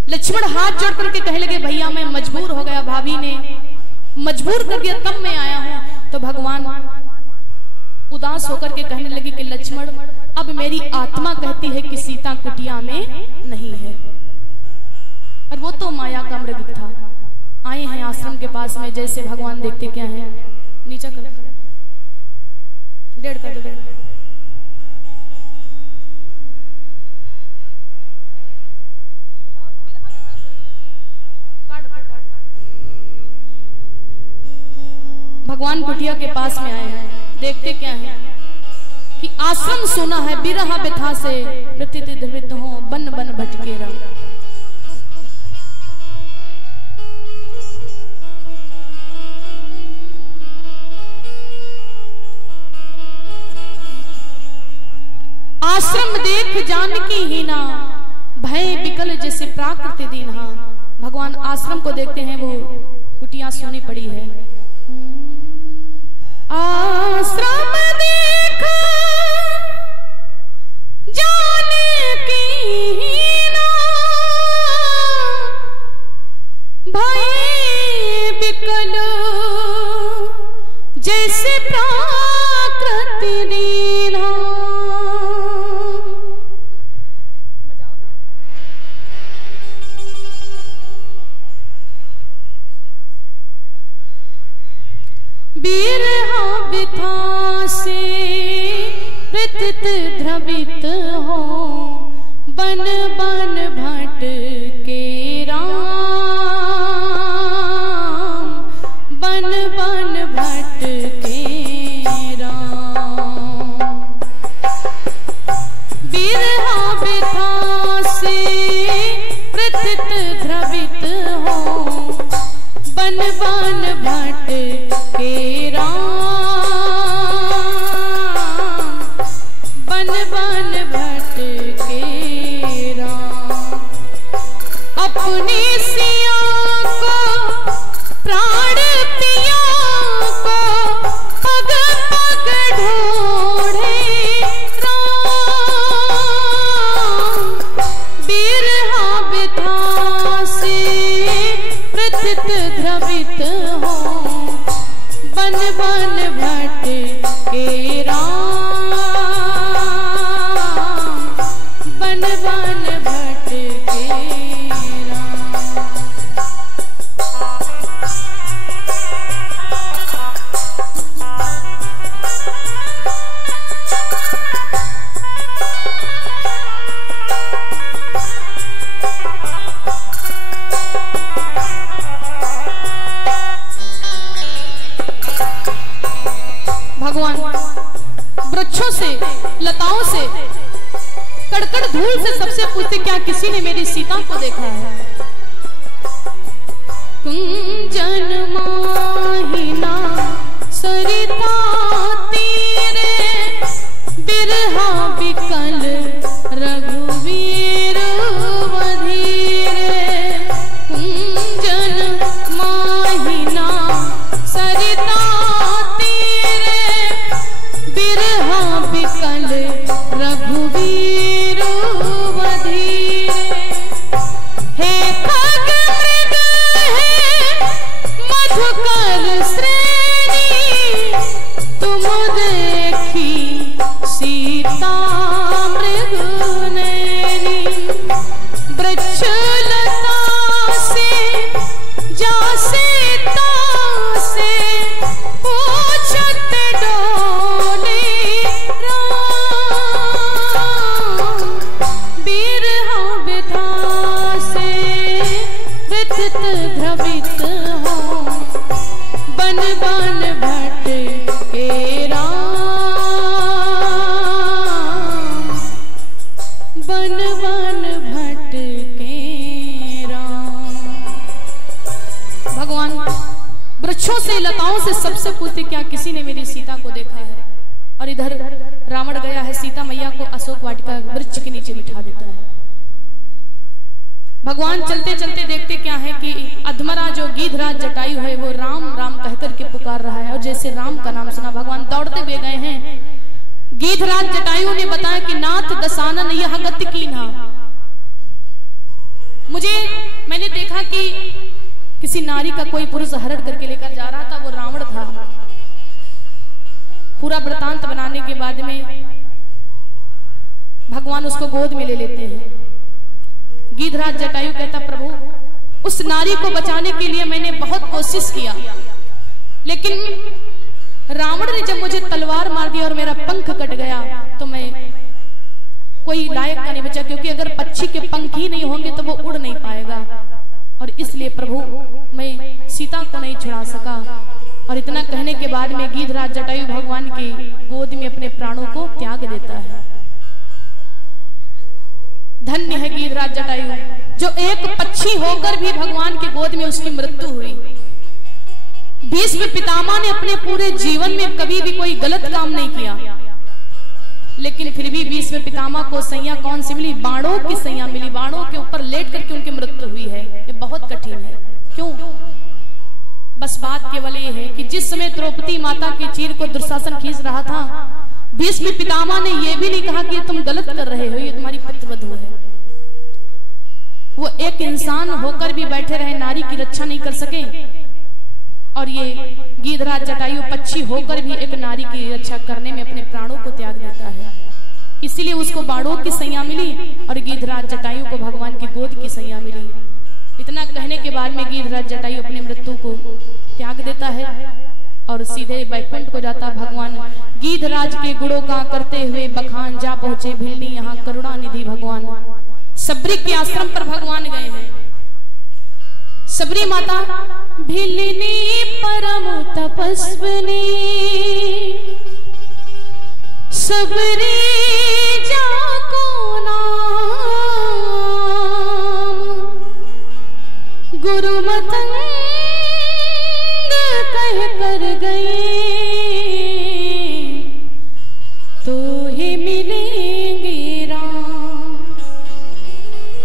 लक्ष्मण हाथ जोड़ करके कहने लगे, भैया मैं मजबूर हो गया, भाभी ने मजबूर कर दिया तब मैं आया हूं। तो भगवान उदास होकर के कहने लगे कि लक्ष्मण अब मेरी आत्मा कहती है कि सीता कुटिया में नहीं है। और वो तो माया का मृग था। आए हैं आश्रम के पास में, जैसे भगवान देखते क्या है, नीचा कर दो, डेढ़ कर दो, भगवान कुटिया के पास में आए हैं। देखते क्या है कि आश्रम सोना है, बिरहा बिथा से मृत्यु ध्रुवित हो, बन बन भटकेरा। आश्रम देख जानकी हीना, भय बिकल जैसे प्राकृत दीन्हा। भगवान आश्रम को देखते हैं, वो कुटिया सोनी पड़ी है। आश्रम देखा जानकी हीना, भय बिकल जैसे प्राकृत दीन्हा। बिरहा बिथा से मृत्यु ध्रुवित हो, बन बन भटके राम, बन बन भटके राम। बिरहा बिथा से मृत्यु ध्रुवित हो, बन बन भटके राम, बन बन भटके राम। अपने सिया को प्राण पिया को पग पग ढूंढे राम। बिरहा बिथा से मृत्यु ध्रुवित हो, बन बन भटके राम, बन बन भटके राम। भगवान वृक्षों से, लताओं से, कड़कड़ धूल से सबसे पूछते, क्या किसी ने मेरी सीता को देखा है? कुंजन माहिना सरिता तीरे, बिरहा बिकल रघुवीर वधीरे। कुंजन माहिना सरिता बिरहा बिकल रघुवीर वधीरे। हे खग मृग हे मधुकर श्रेणी, तुम देखी सीता मृग नैनी। वृक्ष लता वृक्षों से, लताओं से सबसे पूछते क्या किसी ने मेरी सीता को देखा है। और इधर रावण गया है, सीता मैया को अशोक वाटिका वृक्ष के नीचे बिठा देता है। भगवान चलते चलते देखते क्या है कि अधमरा जो गीधराज जटायु है वो राम राम कहकर के पुकार रहा है। और जैसे राम का नाम सुना भगवान दौड़ते हुए गए हैं। गीधराज जटायु ने बताया कि नाथ दसानन यह गति की ना, मैंने देखा कि किसी नारी का कोई पुरुष हरण करके लेकर जा रहा था, वो रावण था। पूरा वृतांत बनाने के बाद में भगवान उसको गोद में ले लेते हैं। गीधराज जटायु कहता प्रभु उस नारी को बचाने के लिए मैंने बहुत कोशिश किया, लेकिन रावण ने जब मुझे तलवार मार दी और मेरा पंख कट गया तो मैं कोई लायक का नहीं बचा, क्योंकि अगर पक्षी के पंख ही नहीं होंगे तो वो उड़ नहीं पाएगा। और इसलिए प्रभु मैं सीता को नहीं छुड़ा सका। और इतना कहने के बाद में गीधराज जटायु भगवान की गोद में अपने प्राणों को त्याग देता है। धन्य है गीधराज जटायु, जो एक पक्षी होकर भी भगवान की गोद में उसकी मृत्यु हुई। भीष्म पितामह ने अपने पूरे जीवन में कभी भी कोई गलत काम नहीं किया, लेकिन फिर भी भीष्म पितामह को सैया कौन सी मिली? बाणों की सैया मिली। बाणों के ऊपर लेट करके उनकी मृत्यु हुई है। ये बहुत कठिन है। क्यों? बस बात केवल ये है कि जिस समय द्रौपदी माता के चीर को दुशासन खींच रहा था, भीष्म पितामह ने यह भी नहीं कहा कि तुम गलत कर रहे हो, ये तुम्हारी पुत्रवधू है। वो एक इंसान होकर भी बैठे रहे, नारी की रक्षा नहीं कर सके। और ये गीधराज जटायु पक्षी होकर भी एक नारी की रक्षा करने में अपने प्राणों को त्याग देता है। इसीलिए उसको बाणों की सैया मिली और गीधराज जटायु को भगवान की गोद की सैया मिली। इतना कहने के बाद में गीधराज जटायु अपनी मृत्यु को त्याग देता है और सीधे वैकुंठ को जाता। भगवान गीधराज के गुणों का करते हुए बखान जा पहुंचे भिलनी, यहाँ करुणा निधि भगवान सबरी के आश्रम पर भगवान गए हैं। सबरी माता भिलनी परम तपस्विनी, सबरी जाको नाम, गुरु मतंग कह कर गई, तो ही मिलेंगे राम।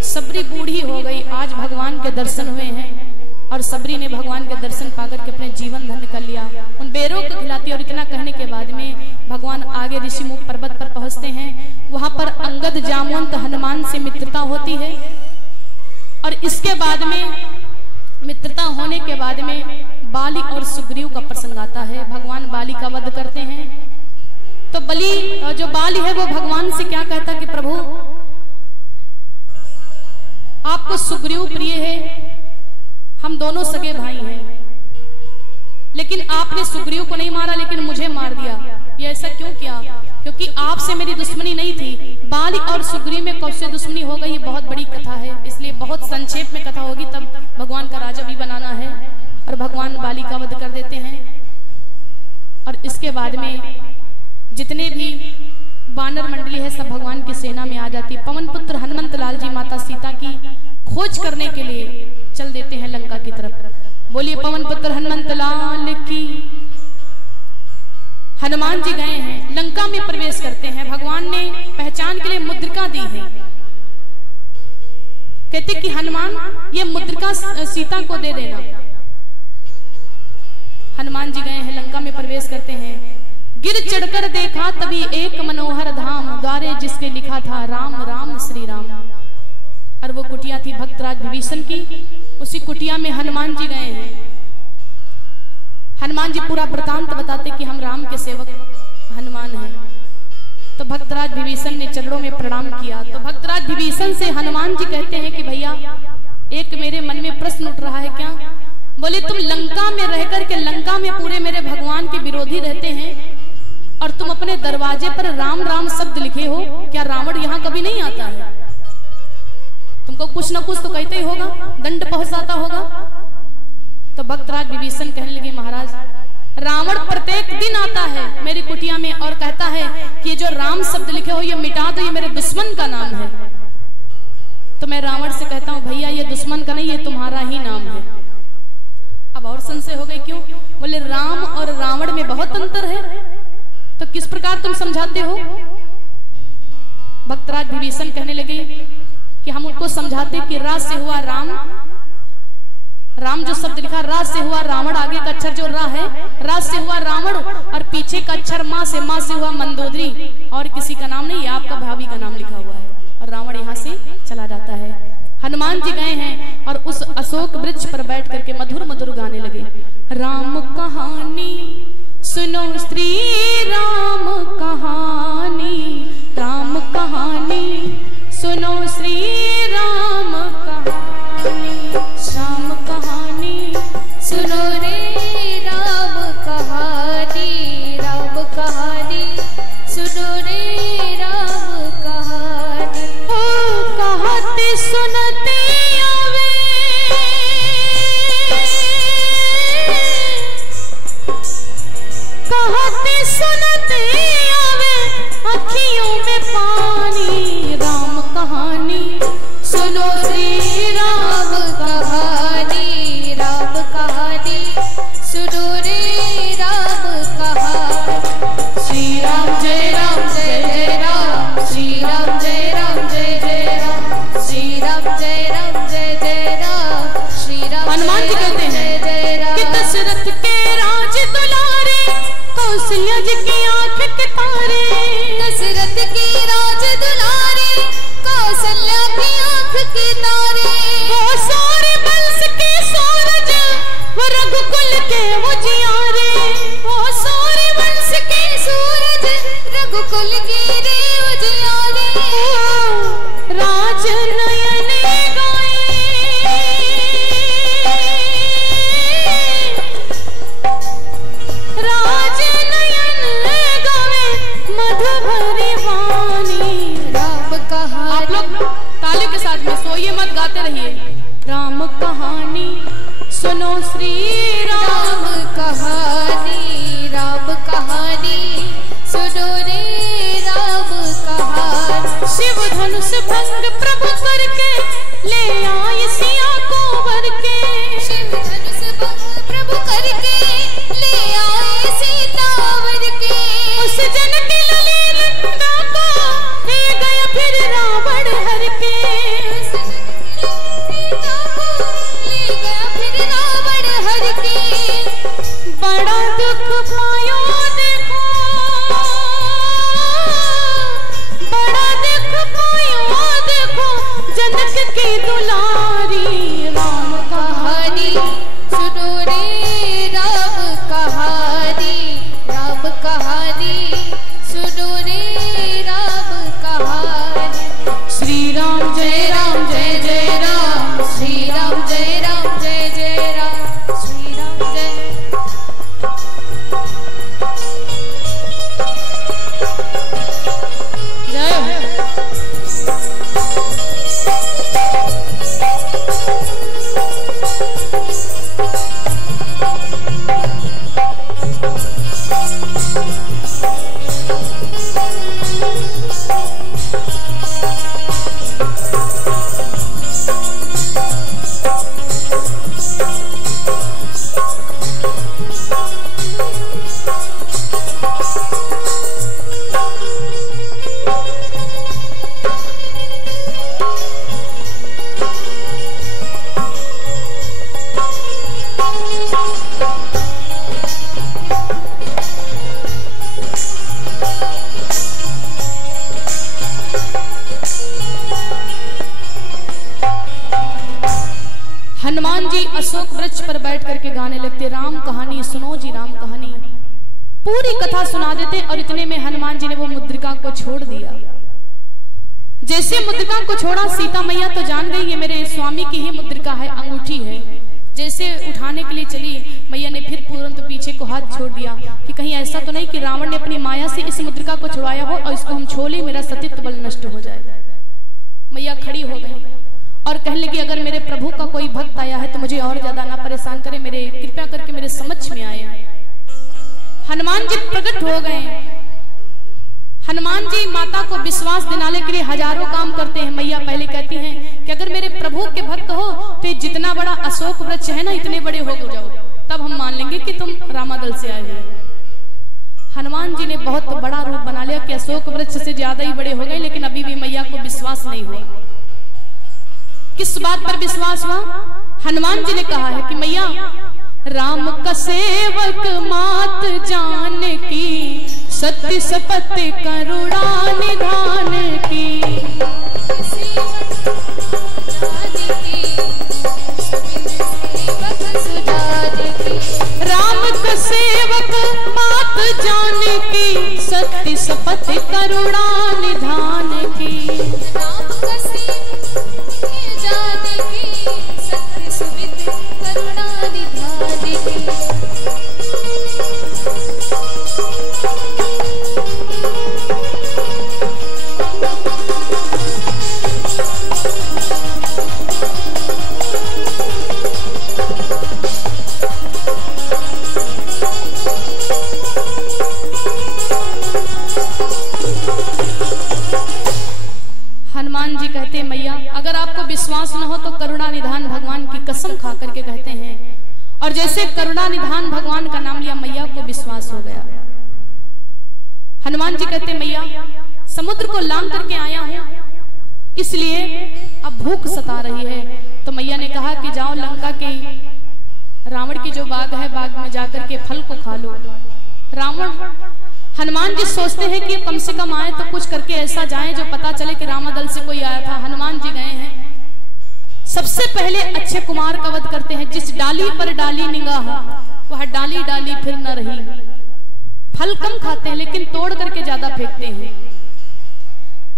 सबरी बूढ़ी हो गई, आज भगवान के दर्शन हुए हैं और सबरी ने भगवान के दर्शन पाकर के अपने जीवन धन्य कर लिया। उन बेरों को खिलाती। और इतना कहने के बाद में भगवान आगे ऋषिमुख पर्वत पर पहुंचते हैं। वहां पर अंगद, जामवंत, हनुमान से मित्रता होती है। और इसके बाद में मित्रता होने के बाद में बाली और सुग्रीव का प्रसंग आता है। भगवान बाली का वध करते हैं। तो बलि जो बाली है वो भगवान से क्या कहता कि प्रभु आपको सुग्रीव प्रिय है, हम दोनों सगे भाई हैं, लेकिन आपने सुग्रीव को नहीं मारा लेकिन मुझे मार दिया। ये ऐसा क्यों किया? क्योंकि आपसे मेरी दुश्मनी नहीं थी। बाली और सुग्रीव में कब से दुश्मनी हो गई, ये बहुत बड़ी कथा है, इसलिए बहुत संक्षेप में कथा होगी, तब भगवान का राजा भी बनाना है। और भगवान बाली का वध कर देते हैं। और इसके बाद में जितने भी वानर मंडली है सब भगवान की सेना में आ जाती। पवन पुत्र हनुमंत लाल जी माता सीता की खोज करने के लिए चल देते हैं लंका की तरफ। बोलिए पवन पुत्र हनुमंत लाल की। हनुमान जी गए हैं, लंका में प्रवेश करते हैं। भगवान ने पहचान के लिए मुद्रिका दी है। कहते कि हनुमान ये मुद्रिका सीता को दे देना। हनुमान जी गए हैं, लंका में प्रवेश करते हैं। गिर चढ़कर देखा तभी एक मनोहर धाम, द्वारे जिसके लिखा था राम राम श्री राम। और वो कुटिया थी भक्तराज विभीषण की। उसी कुटिया में हनुमान जी गए हैं। हनुमान जी पूरा वृतांत बताते कि हम राम के सेवक हनुमान हैं। तो भक्तराज विभीषण ने चरणों में प्रणाम किया। तो भक्तराज विभीषण से हनुमान जी कहते हैं कि भैया एक मेरे मन में प्रश्न उठ रहा है। क्या? बोले तुम लंका में रहकर के लंका में पूरे मेरे भगवान के विरोधी रहते हैं और तुम अपने दरवाजे पर राम राम शब्द लिखे हो, क्या रावण यहाँ कभी नहीं आता है? तुमको कुछ ना कुछ तो कहते ही होगा, दंड पहुंचाता होगा। तो भक्तराज विभीषण कहने लगे महाराज रावण प्रत्येक दिन आता है मेरी कुटिया में और कहता है कि जो राम शब्द लिखे हो ये मिटा दो, ये मेरे दुश्मन का नाम है। तो मैं रावण से कहता हूँ भैया ये दुश्मन का नहीं, ये तुम्हारा ही नाम है। अब और संशय हो गई। क्यों? बोले बोले राम और रावण में बहुत अंतर है, तो किस प्रकार तुम समझाते हो? भक्तराज विभीषण कहने लगे कि हम उनको समझाते कि रा से हुआ राम, राम जो शब्द लिखा रा से हुआ रावण, आगे का अक्षर जो रा है, रा से हुआ रावण, और पीछे का अक्षर माँ से हुआ मंदोदरी, और किसी का नाम नहीं, आपका भाभी का नाम लिखा हुआ है, और रावण यहाँ से चला जाता है। हनुमान जी गए हैं और उस अशोक वृक्ष पर बैठ करके मधुर मधुर गाने लगे। राम कहानी सुनो श्री राम कहानी, राम कहानी सुनो श्री राम कहानी, राम कहानी सुनो रे राम कहानी, राम कहानी सुनो रे राम कहानी। ओ कहते सुनते आवे, कहते सुनते आवे अखियों में पानी, राम कहानी सुनो रे राम कहानी, राम कहानी सुनो रे राम कहानी। श्री राम जय राम जय जय राम, श्री राम जय राम जय जय राम, श्री राम जय राम जय जय राम, श्री राम। हनुमान जी कहते हैं कि दशरथ के राज दुलारे, कौशल्या जी की आंख के तारे, दशरथ की राज दुलारे, कौशल्या की आंख के तारे, वो सारे वंश के सूरज, वो रघुकुल के उजियारे, वो सारे वंश के सूरज, रघुकुल के रे उजियारे। राज नयन गाए, राज नयन गावे मधु भरी वाणी। राम कहानी, आप लोग तालियों के साथ में सोइए मत, गाते रहिए। राम कहानी सुनो श्री राम, राम कहानी, राम कहानी सुनो रे राम कहानी। शिव धनुष भंग प्रभु करके ले आए सिया को भर के, शिव धनुष भंग प्रभु करके ले आए सीतावर के, उस जन के ललील लंका को ले गया फिर रावण हर के। सीता को ले गया फिर रावण हर के। बड़ा दुख पायो देखो, बड़ा दुख पायो देखो जनक की दुलारी, राम कहानी सुनो रे राम कहानी, राम कहानी सुनो रे राम कहानी। श्री राम जय राम जय जय राम, श्री राम जय राम जय जय राम, श्री राम जय। जय हो। हनुमान जी अशोक वृक्ष पर बैठ करके गाने लगते, राम कहानी सुनो जी राम कहानी। पूरी कथा सुना देते और इतने में हनुमान जी ने वो मुद्रिका को छोड़ दिया। जैसे मुद्रिका को छोड़ा, सीता मैया तो जान गई ये मेरे स्वामी की ही मुद्रिका है, अंगूठी है। जैसे उठाने के लिए चली, मैया ने फिर तुरंत पीछे को हाथ छोड़ दिया कि कहीं ऐसा तो नहीं कि रावण ने अपनी माया से इस मुद्रिका को छुड़ाया हो और इसको हम छोले, मेरा सतीत्व बल नष्ट हो जाए। मैया खड़ी हो गई और कहने लगी, अगर मेरे प्रभु का कोई भक्त आया है तो मुझे और ज्यादा ना परेशान करे, मेरे कृपया करके मेरे समक्ष में आए। हनुमान जी प्रकट हो गए। हनुमान जी माता को विश्वास दिलाने के लिए हजारों काम करते हैं। मैया पहले कहती हैं कि अगर मेरे प्रभु के भक्त हो तो जितना बड़ा अशोक वृक्ष है ना, इतने बड़े हो जाओ, तब हम मान लेंगे हैं कि तुम रामादल से आए हो। हनुमान जी ने बहुत बड़ा रूप बना लिया कि अशोक वृक्ष से ज्यादा ही बड़े हो गए, लेकिन अभी भी मैया को विश्वास नहीं हुआ। किस बात पर विश्वास हुआ? हनुमान जी ने कहा है कि मैया राम का सेवक मात जान की, सत्य शपथ करुणा निधान की। राम का सेवक मात जान की, सत्य शपथ करुणा निधान की। राम का सेवक जान की, सत्य शपथ करुणा निधान की। हनुमान जी कहते मैया अगर आपको विश्वास न हो तो करुणा निधान भगवान की कसम खा करके कहते हैं, और जैसे करुणा निधान भगवान का नाम लिया मैया को विश्वास हो गया। हनुमान जी कहते मैया समुद्र को लांग करके आया हूं, इसलिए अब भूख सता रही है। तो मैया ने कहा कि जाओ लंका के रावण की जो बाग है, बाग में जाकर के फल को खा लो। रावण हनुमान जी सोचते हैं कि कम से कम आए तो कुछ करके ऐसा जाएं जो पता चले कि रामादल से कोई आया था। हनुमान जी गए हैं, सबसे पहले अच्छे कुमार का वध करते हैं। जिस डाली पर डाली निगाह, वह डाली डाली फिर न रही। फल कम खाते हैं लेकिन तोड़ करके ज्यादा फेंकते हैं।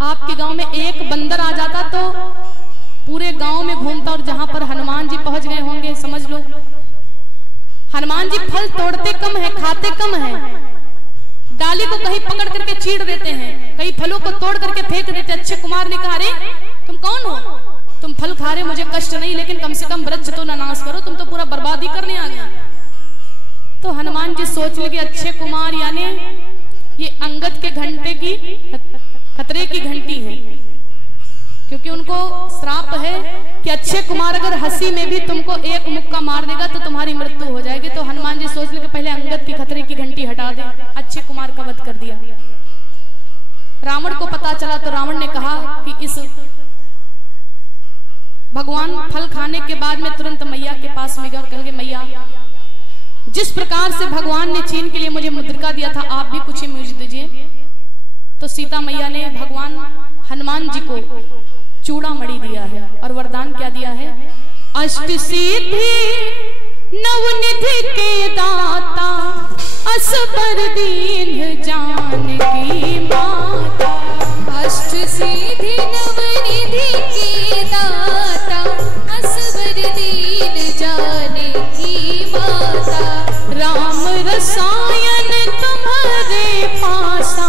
आपके गांव में एक बंदर आ जाता तो पूरे गांव में घूमता, और जहां पर हनुमान जी पहुंच गए होंगे समझ लो हनुमान जी फल तोड़ते कम है, खाते कम है। डाली को कहीं पकड़ करके चीड़ देते हैं, कई फलों को तोड़ करके फेंक देते। अच्छे कुमार ने कहा अरे तुम कौन हो, तुम फल खा रहे, मुझे कष्ट नहीं, लेकिन कम से कम वृक्ष तो नाश करो, तुम तो पूरा बर्बादी करने आ गए। तो हनुमान जी सोच लगे अच्छे कुमार यानी ये अंगद के घंटे की खतरे की घंटी है, क्योंकि उनको श्राप है कि अच्छे कुमार अगर हंसी में भी तुमको एक मुक्का मार देगा तो तुम्हारी मृत्यु हो जाएगी। तो हनुमान जी सोच ले कि पहले अंगद की खतरे की घंटी हटा दे। अच्छे कुमार का वध कर दिया। रावण को पता चला तो रावण ने कहा कि इस भगवान फल खाने के बाद में तुरंत मैया के पास में गए और कहे मैया जिस प्रकार से भगवान ने छीन के लिए मुझे मुद्रिका दिया था, आप भी कुछ ही मुझे दीजिए। तो सीता मैया ने भगवान हनुमान जी को चूड़ामणि दिया है और वरदान क्या दिया है? अष्ट सिद्धि नवनिधि के दाता, असबर दीन जानकी माता। अष्ट सिद्धि नवनिधि के दाता, असबर दीन जानकी माता। राम रसायन तुम्हारे पासा,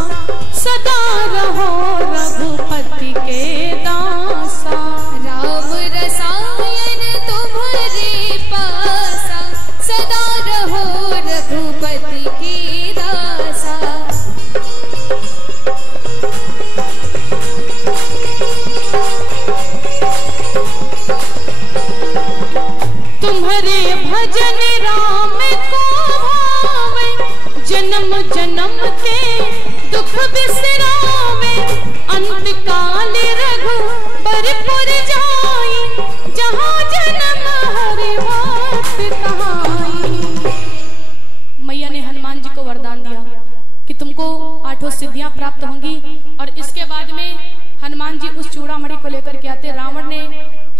सदा रहो रघुपति के दासा। राम रसायन तुम्हारे पासा, सदा रहो रघुपति के दासा। तुम्हारे भजन राम को भावे, जन्म जन्म के दुख बिसरावे। अंत काल रघुबरपुर जाई, जहाँ जन्म हरि बात कहाई। मैया ने हनुमान जी को वरदान दिया कि तुमको 8 सिद्धियां प्राप्त होंगी। और इसके बाद में हनुमान जी उस चूड़ामणि को लेकर के आते। रावण ने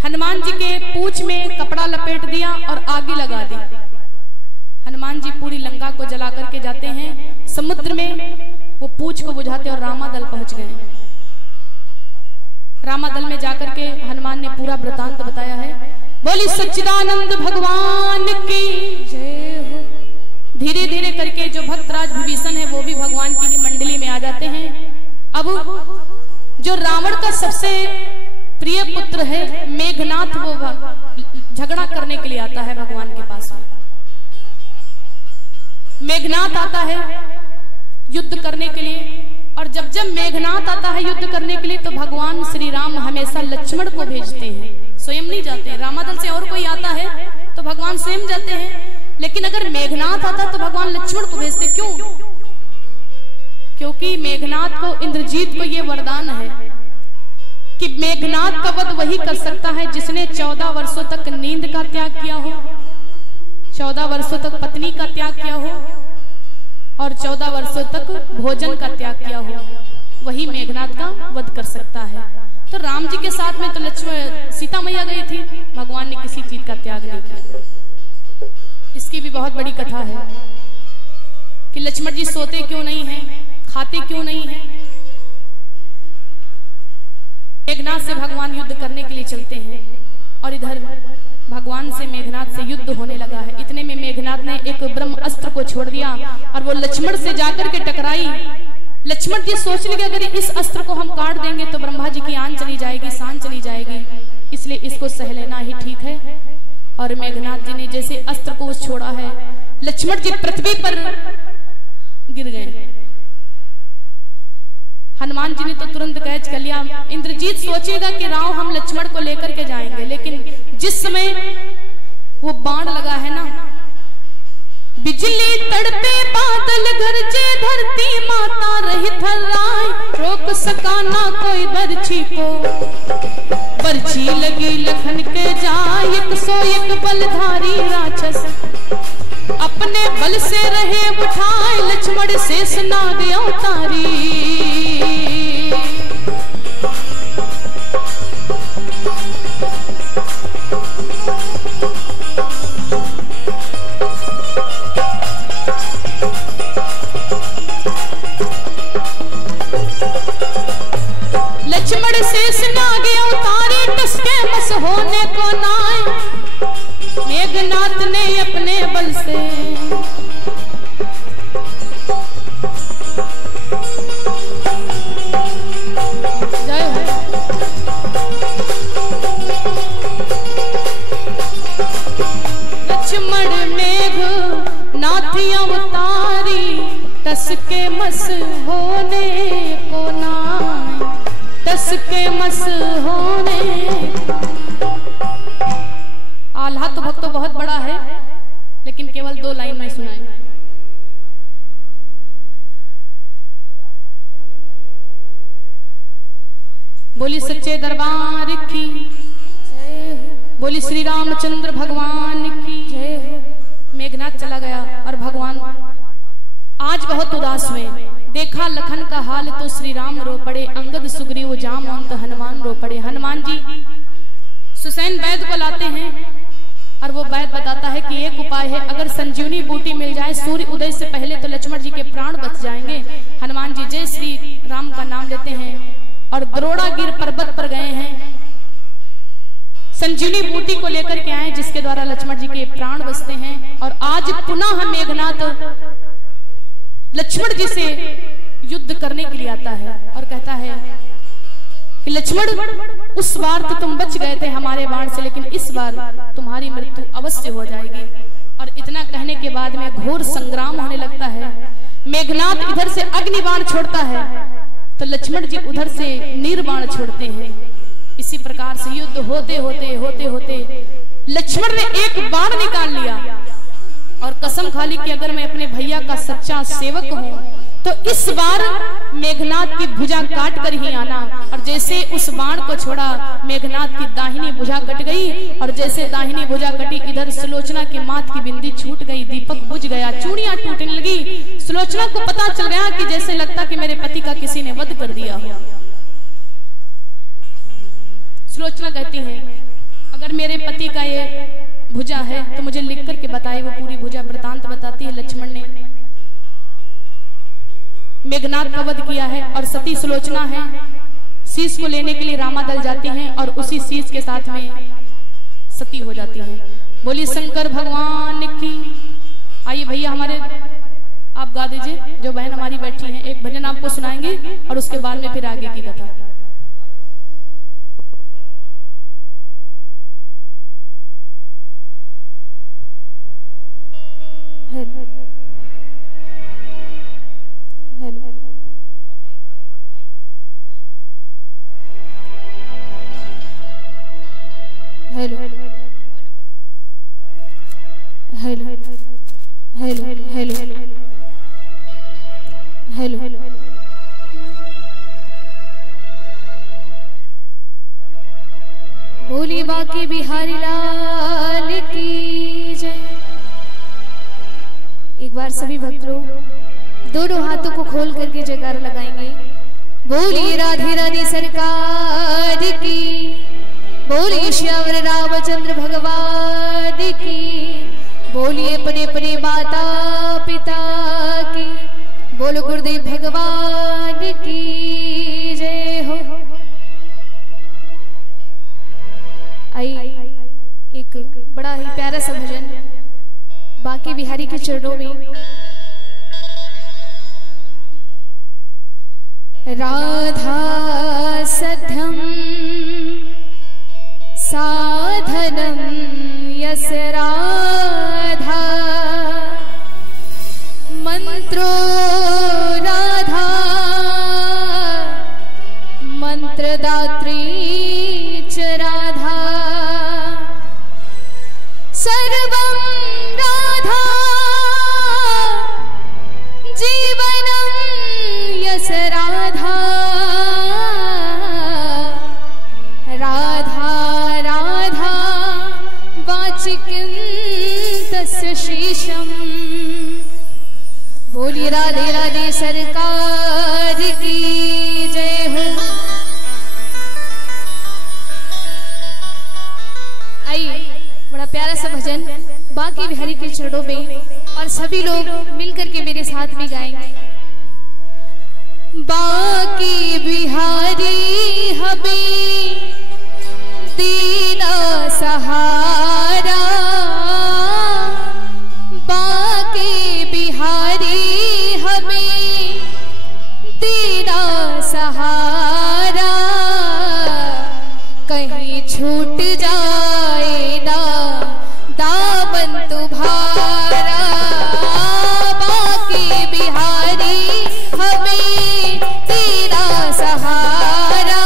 हनुमान जी के पूंछ में कपड़ा लपेट दिया और आग लगा दी। हनुमान जी पूरी लंका को जला करके जाते हैं समुद्र में, वो पूंछ को बुझाते और रामादल पहुंच गए। रामादल में जाकर के हनुमान ने पूरा वृतांत बताया है। बोली सच्चिदानंद भगवान की जय हो। धीरे धीरे करके जो भक्तराज विभीषण है वो भी भगवान की मंडली में आ जाते हैं। अब जो रावण का सबसे प्रिय पुत्र है मेघनाथ, वो झगड़ा करने के लिए आता है भगवान के पास में। मेघनाथ आता है युद्ध करने के लिए, और जब जब मेघनाथ आता है युद्ध करने के लिए तो भगवान श्री राम हमेशा लक्ष्मण को भेजते हैं, स्वयं नहीं जाते हैं। रामादल से और कोई आता है तो भगवान स्वयं जाते हैं, लेकिन अगर मेघनाथ आता तो भगवान लक्ष्मण को भेजते, क्यों? क्योंकि मेघनाथ को, इंद्रजीत को यह वरदान है कि मेघनाथ का वध वही कर सकता है जिसने 14 वर्षों तक नींद का त्याग किया हो, 14 वर्षों तक पत्नी का त्याग किया हो और 14 वर्षों तक भोजन का त्याग किया हो, वही मेघनाथ का वध कर सकता है। तो राम जी के साथ में तो लक्ष्मण, सीता मैया गई थी, भगवान ने किसी चीज का त्याग नहीं किया। इसकी भी बहुत बड़ी कथा है कि लक्ष्मण जी सोते क्यों नहीं हैं, खाते क्यों नहीं हैं। मेघनाथ से भगवान युद्ध करने के लिए चलते हैं और इधर भगवान से मेघनाथ से युद्ध होने लगा है। इतने में मेघनाथ ने एक ब्रह्म अस्त्र को छोड़ दिया और वो लक्ष्मण से जाकर के टकराई। लक्ष्मण जी सोच लगे अगर इस अस्त्र को हम काट देंगे तो ब्रह्मा जी की आन चली जाएगी, शान चली जाएगी, इसलिए इसको सह लेना ही ठीक है। और मेघनाथ जी ने जैसे अस्त्र को छोड़ा है, लक्ष्मण जी पृथ्वी पर गिर गए। हनुमान जी ने तो तुरंत कैच कर लिया। इंद्रजीत सोचेगा कि राव हम लक्ष्मण को लेकर के जाएंगे, लेकिन जिस समय वो बाण लगा है ना, बिजली तड़पे बादल गरजे धरती माता रही थर्राए, रोक सका ना कोई बरछी को, बरछी लगी लखन के जाए, 101 बलधारी राक्षस अपने बल से रहे उठाए, लक्ष्मण शेष नाग अवतारी। लक्ष्मण शेष नाग अवतारी, टसके मस होने को नाय, मेघनाथ ने अपने बल से जय हो। लक्ष्मण मेघनाथ अवतारी, टसके मस होने को नाय, टसके मस होने। आल्हा तो भक्त तो बहुत बड़ा है, लेकिन केवल 2 लाइन में सुनाए। बोली सच्चे दरबार की जय, बोली श्री रामचंद्र भगवान की जय। मेघनाथ चला गया और भगवान आज बहुत उदास हुए। देखा लखन का हाल तो श्री राम रो पड़े, अंगद सुग्रीव जामवंत हनुमान रो पड़े। हनुमान जी सुसैन वैद्य को लाते हैं और वो वैद्य बताता है कि एक उपाय है, अगर संजीवनी बूटी मिल जाए सूर्य उदय से पहले तो लक्ष्मण जी के प्राण बच जाएंगे। हनुमान जी जय श्री राम का नाम लेते हैं और द्रोणागिर पर्वत पर गए हैं, संजीवनी बूटी को लेकर के आए जिसके द्वारा लक्ष्मण जी के प्राण बचते हैं। और आज पुनः मेघनाथ लक्ष्मण जी से युद्ध करने के लिए आता है और कहता है कि लक्ष्मण, उस बार तो तुम बच गए थे हमारे बाण से, लेकिन इस बार तुम्हारी मृत्यु अवश्य हो जाएगी। और इतना कहने के बाद में घोर संग्राम होने लगता है। मेघनाथ इधर से अग्नि बाण छोड़ता है तो लक्ष्मण जी उधर से नीर बाण छोड़ते हैं। इसी प्रकार से युद्ध होते होते होते होते लक्ष्मण ने एक बाण निकाल लिया और कसम खा ली कि अगर मैं अपने भैया का सच्चा सेवक हूं तो इस बार मेघनाथ की भुजा काट कर ही आना। और जैसे उस बाण को छोड़ा, मेघनाथ की दाहिनी भुजा कट गई और जैसे दाहिनी भुजा कटी, इधर सुलोचना के माथ की बिंदी छूट गई, दीपक बुझ गया, चूड़ियां टूटने लगी। सुलोचना को पता चल गया कि जैसे लगता कि मेरे पति का किसी ने वध कर दिया हो। सुलोचना कहती है अगर मेरे पति का ये भुजा है तो मुझे लिख करके बताए। वो पूरी भुजा वृतांत बताती है। लक्ष्मण ने मेघनाथ का वध किया है और सती सुलोचना है, शीश को लेने के लिए रामादल जाती हैं और उसी शीश के साथ में सती हो जाती है। बोली शंकर भगवान की। आइए भैया हमारे, आप गा दीजिए, जो बहन हमारी बैठी हैं, एक भजन आपको सुनाएंगे और उसके बाद में फिर आगे की कथा। Hello hello hello hello. Hello hello hello बोलिए बाकी बिहारी लाल की जय। एक बार सभी भक्त लोग दोनों हाथों को खोल करके जयकारा लगाएंगे। बोलिए राधे राधे सरकार की, बोलिए श्यावर रामचंद्र भगवान की, बोलिए अपने अपने माता पिता की, बोलो गुरुदेव भगवान की जय हो। आई एक बड़ा ही प्यारा सा भजन बांके बिहारी के चरणों में। राधा सध्यम साधनम यस राधा, मंत्रो राधा मंत्रदात्री च राधा, सर्वं राधा जीवनं यस राधा, राधा राधा वाचिकं तस्य शेषम्। बोलिए राधे राधे सरकार की जय हो। आइए बड़ा प्यारा सा भजन बांके बिहारी के चरणों में, और सभी लोग मिलकर के मेरे साथ भी गाएंगे। बांके बिहारी हमें दीना सहारा, बांके बिहारी हमें दीना सहारा, कहीं छूट जाए ना दामन तुम्हारा, बांके बिहारी हमें तेरा सहारा,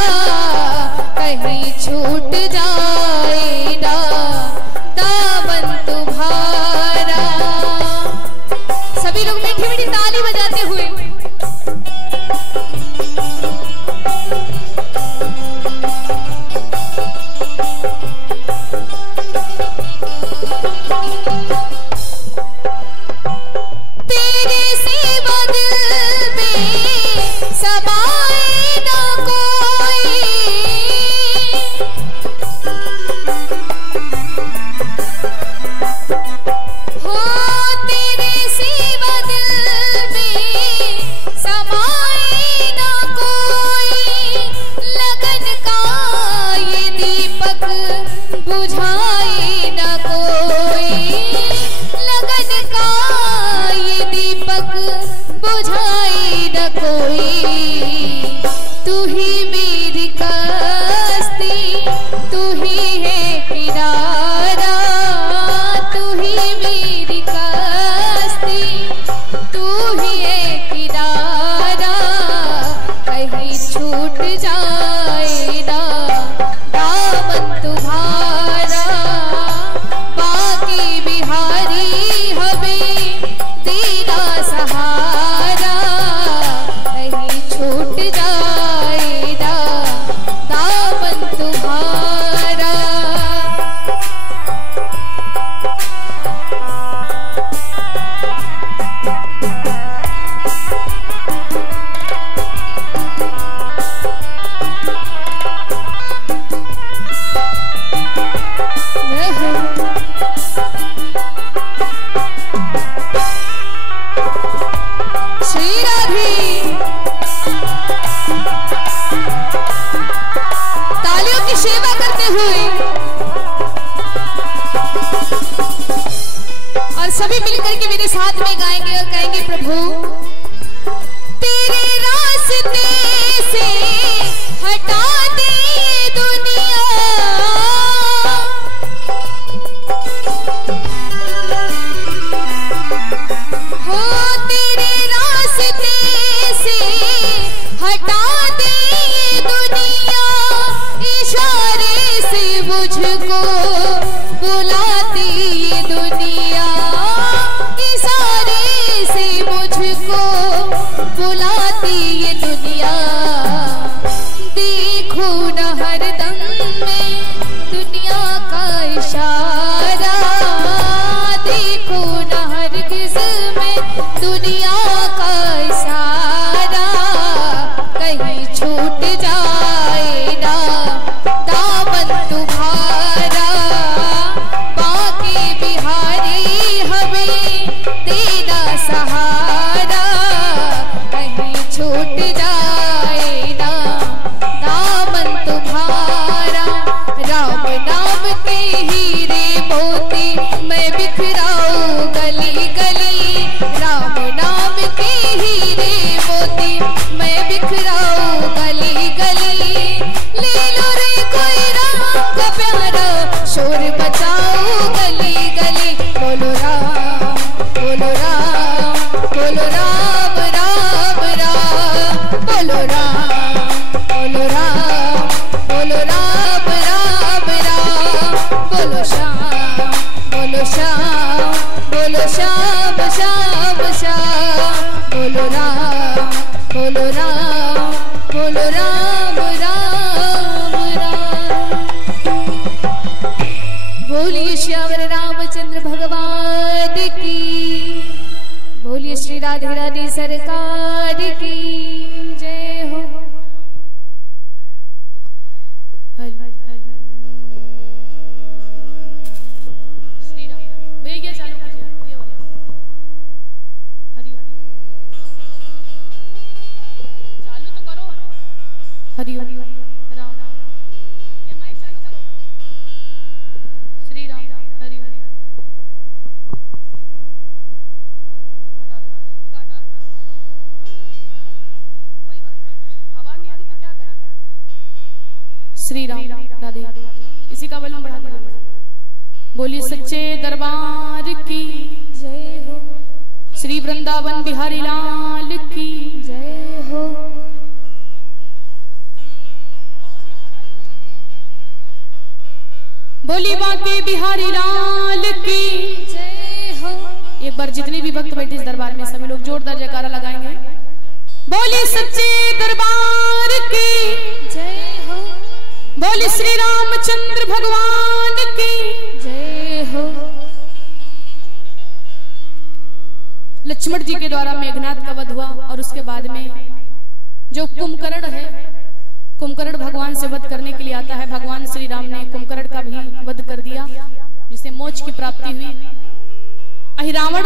कहीं छूट जाए ना दामन तुम्हारा। सभी लोग मीठी मीठी ताली बजाते हुए तेरे सिवा दिल में समाए ना कोई, हो तेरे सिवा दिल में समाए ना कोई, लगन का ये दीपक बुझाए ना कोई, लगन का ये दीपक बुझाए न कोई। तू ही मेरी कश्ती, तू ही है किनारा, तू ही मेरी कश्ती, तू ही है किनारा, कहीं छूट जाए ना दामन तुम्हारा, बांके बिहारी हमें दीना सहारा, कहीं छूट जाए ना दामन तुम्हारा। श्री राधे। तालियों की सेवा करते हुए और सभी मिलकर के मेरे साथ में गाएंगे और कहेंगे, प्रभु तेरे रास्ते से हटा दे दुनिया, हो तेरे रास्ते से हटा दे दुनिया, इशारे से मुझको बुलाती ये दुनिया, इशारे बोलो श्याम श्याम श्याम, बोलो राम बोलो राम बोलो राम राम राम। बोलिए श्यावर रामचंद्र भगवान की, बोलिए श्री राधे रानी सरकार की जय हो। हरिओम राम, ये माइक चालू करो। श्री राम हरिओम। कोई बात नहीं, आवाज नहीं आ रही तो क्या करें। श्री राम राधे, इसी का वॉल्यूम बढ़ा दीजिए। बोलिए सच्चे दरबार की जय हो, श्री वृंदावन बिहारी लाल की जय हो। बोली बांके बिहारी लाल की जय हो। एक बार जितने भी भक्त बैठे इस दरबार में सभी लोग जोरदार जयकारा लगाएंगे। बोली सच्चे दरबार की जय हो, बोली श्री रामचंद्र भगवान की जय हो। लक्ष्मण जी के द्वारा मेघनाथ का वध हुआ और उसके बाद में जो कुंभकर्ण है, कुंभकर्ण भगवान से वध करने के लिए आता है। भगवान श्री राम ने कुंभकर्ण का भी वध कर दिया, जिससे मोक्ष की प्राप्ति हुई। अहिरावण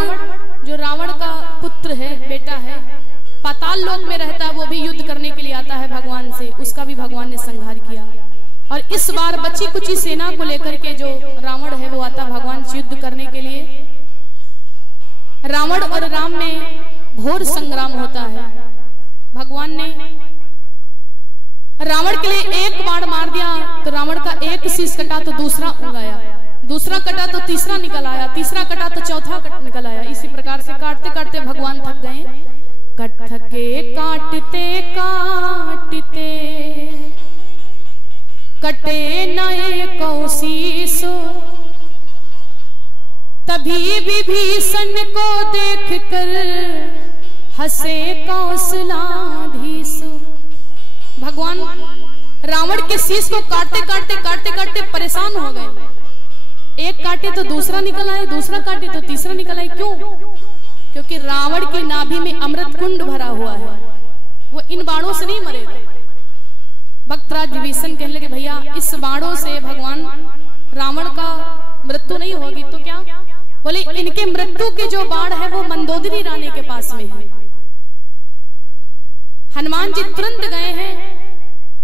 जो रावण का पुत्र है, बेटा है, पाताल लोक में रहता है, वो भी युद्ध करने के लिए आता है भगवान से, उसका भी भगवान ने संहार किया। और इस बार बची कुछ सेना को लेकर के जो रावण है वो आता भगवान से युद्ध करने के लिए। रावण और राम में घोर संग्राम होता है। भगवान ने रावण के लिए एक बाण मार दिया तो रावण का एक शीश कटा तो दूसरा उगाया, दूसरा कटा तो तीसरा निकल आया, तीसरा कटा तो चौथा निकल आया। इसी प्रकार से काटते काटते भगवान थक गए। थके काटते काटते कटे नए कौशीसो, तभी विभीषण को देखकर हंसे कौशलाधीश। भगवान रावण के शीश को काटते काटते परेशान हो गए। एक काटे तो दूसरा निकल आए, दूसरा काटे तो तीसरा निकल आए। क्यों? क्योंकि रावण की नाभि में अमृत कुंड भरा हुआ है, वो इन बाणों से नहीं मरेगा। भक्तराज विभीषण कहने लगे भैया इस बाणों से भगवान रावण का मृत्यु नहीं होगी तो क्या? बोले इनके मृत्यु के जो बाण है वो मंदोदरी रानी के पास में है। हनुमान जी तुरंत गए हैं।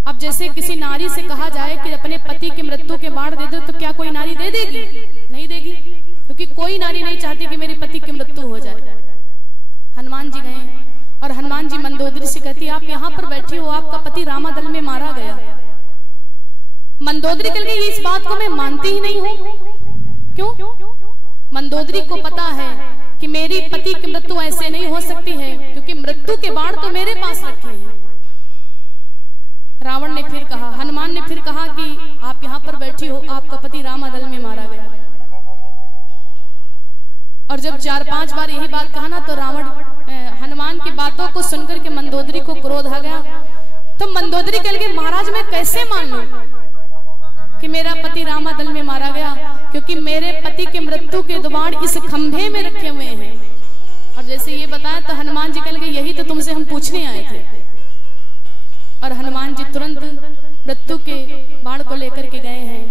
अब जैसे किसी नारी से कहा जाए कि अपने पति की मृत्यु के बाण दे दो तो क्या कोई नारी दे देगी? नहीं देगी, क्योंकि कोई नारी नहीं चाहती कि मेरे पति की मृत्यु हो जाए। हनुमान जी गए और हनुमान जी मंदोदरी से कहती आप यहाँ पर बैठी हो, आपका पति रामादल में मारा गया। मंदोदरी कह गई इस बात को मैं मानती ही नहीं हूं। क्यों? मंदोदरी को पता है कि मेरी पति की मृत्यु ऐसे नहीं हो सकती है, क्योंकि मृत्यु के बाण तो मेरे पास रखे हैं। रावण ने फिर कहा, हनुमान ने फिर कहा कि आप यहाँ पर बैठी हो, आपका पति रामादल में मारा गया। और जब 4-5 बार यही बात कहा ना तो रावण हनुमान की बातों को सुनकर के मंदोदरी को क्रोध आ गया। तो मंदोदरी कह लगे महाराज मैं कैसे मान लूं कि मेरा पति रामादल में मारा गया, क्योंकि मेरे पति के मृत्यु के बाण इस खंभे में रखे हुए हैं। और जैसे ये बताया तो हनुमान जी कह लगे यही तो तुमसे हम पूछने आए थे। और हनुमान जी तुरंत मृत्यु के बाण को लेकर के गए हैं।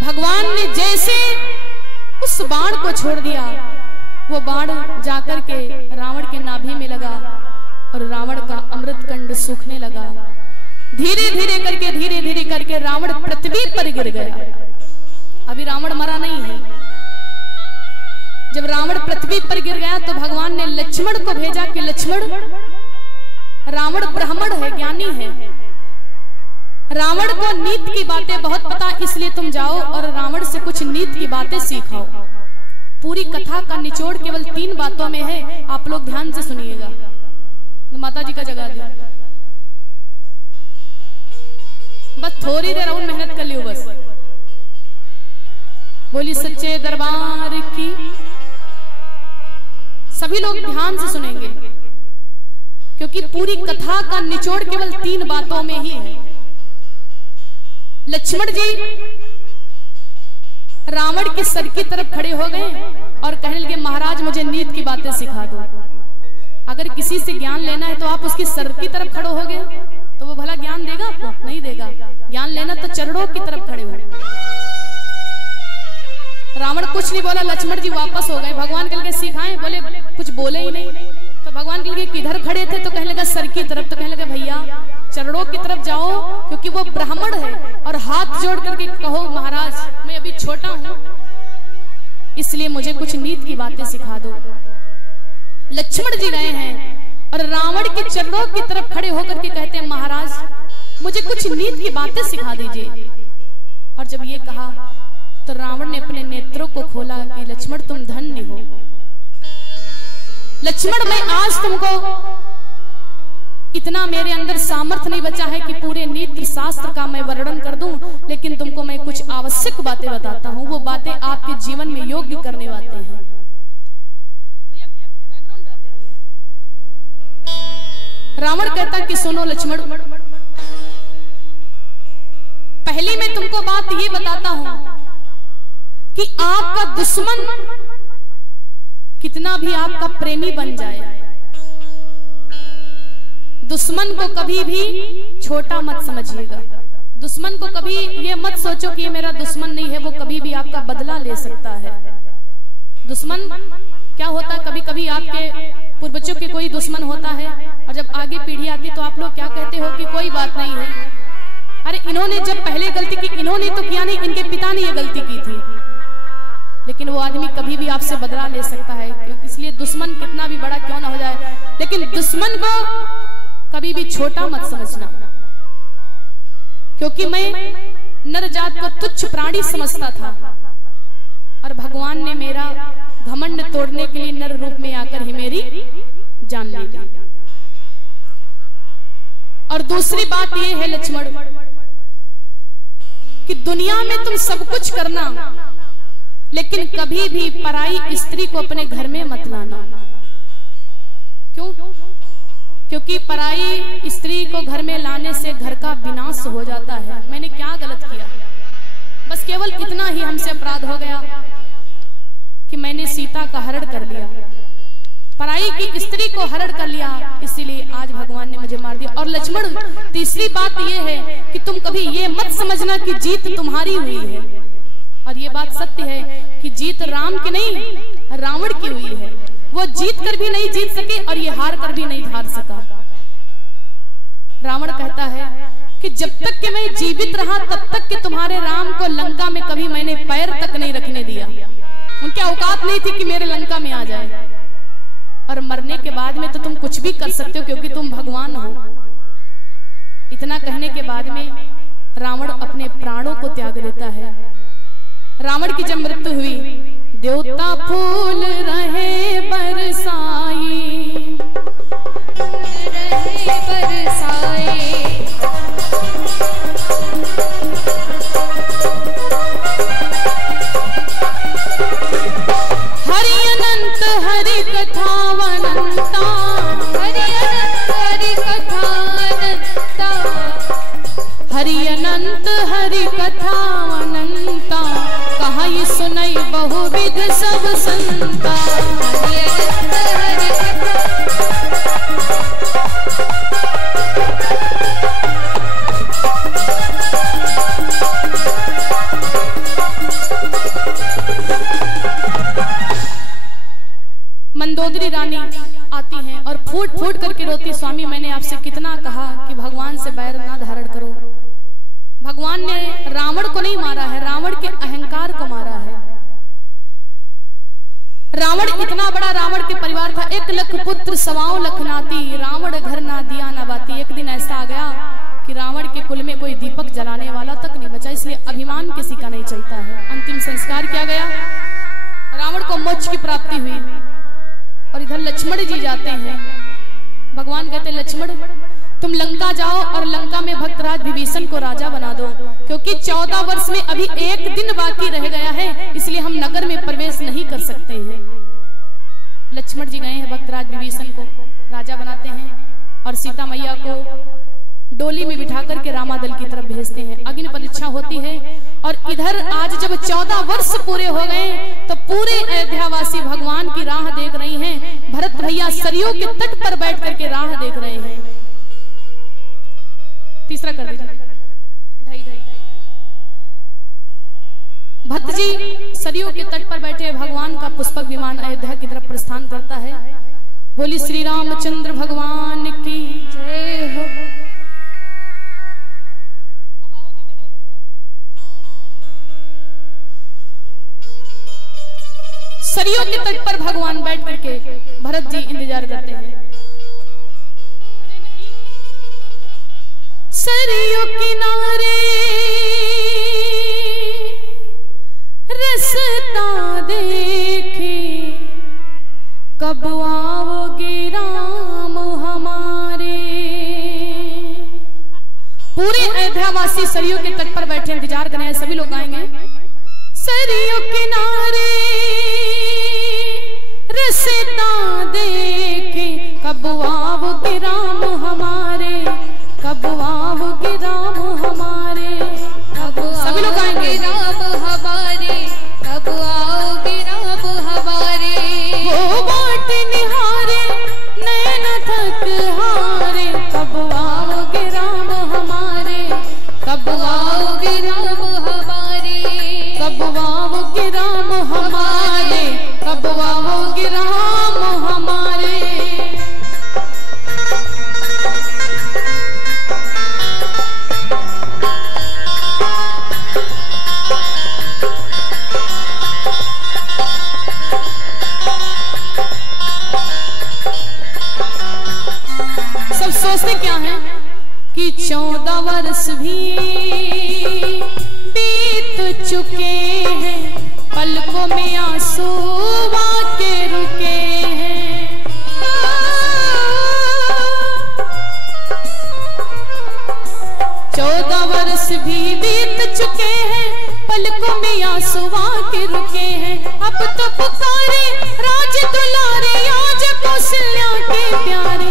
भगवान ने जैसे उस बाण को छोड़ दिया, वो बाण जाकर के रावण के नाभि में लगा और रावण का अमृत कंड सूखने लगा। धीरे धीरे करके रावण पृथ्वी पर गिर गया। अभी रावण मरा नहीं है। जब रावण पृथ्वी पर गिर गया तो भगवान ने लक्ष्मण को भेजा कि लक्ष्मण रावण ब्राह्मण है, ज्ञानी है, रावण को नीति की बातें बहुत पता, इसलिए तुम जाओ और रावण से कुछ नीति की बातें सीखाओ। पूरी कथा का निचोड़ केवल 3 बातों में है, आप लोग ध्यान से सुनिएगा। तो माता जी का जगा दिया, बस थोड़ी देर और मेहनत कर लियो बस। बोली सच्चे दरबार की सभी लोग ध्यान से सुनेंगे, क्योंकि पूरी कथा का निचोड़ केवल 3 बातों में ही है। लक्ष्मण जी रावण के सर की तरफ खड़े हो गए और कहने लगे, महाराज मुझे नीति की बातें सिखा दो। अगर किसी से ज्ञान लेना है तो आप उसके सर की तरफ खड़े हो गए तो वो भला ज्ञान देगा आपको? नहीं देगा। ज्ञान लेना तो चरणों की तरफ खड़े हो। रावण कुछ नहीं बोला, लक्ष्मण जी वापस हो गए। भगवान कह लगे सिखाएं, बोले कुछ बोले ही नहीं। तो भगवान कह लगे किधर खड़े थे? तो कहने लगा सर की तरफ। तो कहने लगे भैया चरणों की तरफ जाओ, क्योंकि वो ब्राह्मण है, और हाथ जोड़ करके कहो महाराज मैं अभी छोटा हूं, इसलिए मुझे कुछ नीति की बातें सिखा दो। लक्ष्मण जी गए हैं और रावण के चरणों की तरफ खड़े होकर के कहते हैं, महाराज मुझे कुछ नीति की बातें सिखा दीजिए। और जब ये कहा तो रावण ने अपने नेत्रों को खोला कि लक्ष्मण तुम धन्य हो। लक्ष्मण मैं आज तुमको इतना मेरे अंदर सामर्थ्य नहीं बचा है कि पूरे नीति शास्त्र का मैं वर्णन कर दूं, लेकिन तुमको मैं कुछ आवश्यक बातें बताता हूं। वो बातें आपके जीवन में योग्य करने वाले हैं। रावण कहता कि सुनो लक्ष्मण, पहले मैं तुमको बात ये बताता हूं कि आपका दुश्मन कितना भी आपका प्रेमी बन जाए, दुश्मन को कभी भी छोटा मत समझिएगा। दुश्मन को कभी ये मत सोचो कि ये मेरा दुश्मन नहीं है, वो कभी भी आपका बदला ले सकता है। दुश्मन क्या होता है, कभी कभी आपके पूर्वजों के कोई दुश्मन होता है और जब आगे पीढ़ी आती तो आप लोग क्या कहते हो कि कोई बात नहीं है, अरे इन्होंने जब पहले गलती की, इन्होंने तो किया नहीं, इनके पिता ने ये गलती की थी। लेकिन वो आदमी कभी भी आपसे बदला ले सकता है, इसलिए दुश्मन कितना भी बड़ा क्यों ना हो जाए, लेकिन दुश्मन को कभी भी छोटा मत समझना। क्योंकि मैं नर जात को तुच्छ प्राणी समझता था और भगवान ने मेरा घमंड तोड़ने के लिए नर रूप में आकर ही मेरी जान ले ली। और दूसरी बात ये है लक्ष्मण कि दुनिया में तुम सब कुछ करना, लेकिन कभी भी पराई स्त्री को अपने घर में मत लाना। क्यों? क्योंकि पराई स्त्री को घर में लाने से घर का विनाश हो जाता है। मैंने क्या गलत किया? बस केवल इतना ही हमसे अपराध हो गया कि मैंने सीता का हरण कर लिया, पराई की स्त्री को हरण कर लिया, इसीलिए आज भगवान ने मुझे मार दिया। और लक्ष्मण तीसरी बात यह है कि तुम कभी ये मत समझना कि जीत तुम्हारी हुई है, और ये बात सत्य है कि जीत राम की नहीं रावण की हुई है। वो जीत कर भी नहीं जीत सके और ये हार कर भी नहीं हार सका। रावण कहता है कि जब तक कि मैं जीवित रहा तब तक कि तुम्हारे राम को लंका में कभी मैंने पैर तक नहीं रखने दिया। उनकी औकात नहीं थी कि मेरे लंका में आ जाए, और मरने के बाद में तो तुम कुछ भी कर सकते हो क्योंकि तुम भगवान हो। इतना कहने के बाद में रावण अपने प्राणों को त्याग देता है। रावण की जब मृत्यु हुई, देवता फूल रहे बरसाई, रहे बरसाए, हरि अनंत हरि कथावनंता, हरि अनंत हरि कथावनंता, हरि अनंत हरि कथावनंता, कहा ये सुनई बहुविध सब संता। हरि अनंत हरि मंदोदरी रानी आती हैं और फूट फूट करके रोती, स्वामी मैंने आपसे कितना कहा कि भगवान से बैर ना धारण करो। भगवान ने रावण को नहीं मारा है, रावण के अहंकार को मारा है। रावण इतना बड़ा, रावण के परिवार था 1 लाख पुत्र 1.25 लाख नाती, रावण घर ना दिया ना बाती। एक दिन ऐसा आ गया कि रावण के कुल में कोई दीपक जलाने वाला तक नहीं बचा, इसलिए अभिमान किसी का नहीं चलता है। अंतिम संस्कार किया गया, रावण को मोक्ष की प्राप्ति हुई। और इधर लक्ष्मण जी जाते हैं, भगवान कहते लक्ष्मण तुम लंका जाओ और लंका में भक्तराज विभीषण को राजा बना दो, क्योंकि 14 वर्ष में अभी 1 दिन बाकी रह गया है, इसलिए हम नगर में प्रवेश नहीं कर सकते हैं। लक्ष्मण जी गए हैं भक्तराज विभीषण को राजा बनाते हैं और सीता मैया को डोली में बिठा करके रामादल की तरफ भेजते हैं। अग्नि परीक्षा होती है और इधर आज जब 14 वर्ष पूरे हो गए तो पूरे अयोध्यावासी भगवान की राह देख रही हैं। भरत भैया सरयू के तट पर बैठ करके राह देख रहे हैं। तीसरा कर दीजिए। ढाई ढाई भक्त जी सरयू के तट पर बैठे भगवान का पुष्पक विमान अयोध्या की तरफ प्रस्थान करता है। बोली श्री रामचंद्र भगवान की जय हो। सरयू के तट पर भगवान बैठ करके भरत जी इंतजार करते हैं। सरयू किनारे रास्ता देखे कब आओगे राम हमारे। पूरे अयोध्यावासी सरयू के तट पर बैठे इंतजार कर रहे हैं। सभी लोग आएंगे। सरयू किनारे रास्ता देखे कब आओगे राम हमारे, कब आओगे राम हमारे, सभी लोग आएंगे। राम हमारे कब आओगे राम हमारे। वो बाट निहारे नैन थक हारे कब आओगे राम हमारे, कब आओगे राम हमारे, कब आओगे राम हमारे, कब आओगे राम हमारे। सब सोचते क्या है कि 14 वर्ष भी बीत चुके हैं, पलकों में आंसू आके रुके हैं। 14 वर्ष भी बीत चुके हैं, पलकों में आंसू आके रुके हैं। अब तो पुकारे राज दुलारे आज कौशल्या के प्यारे।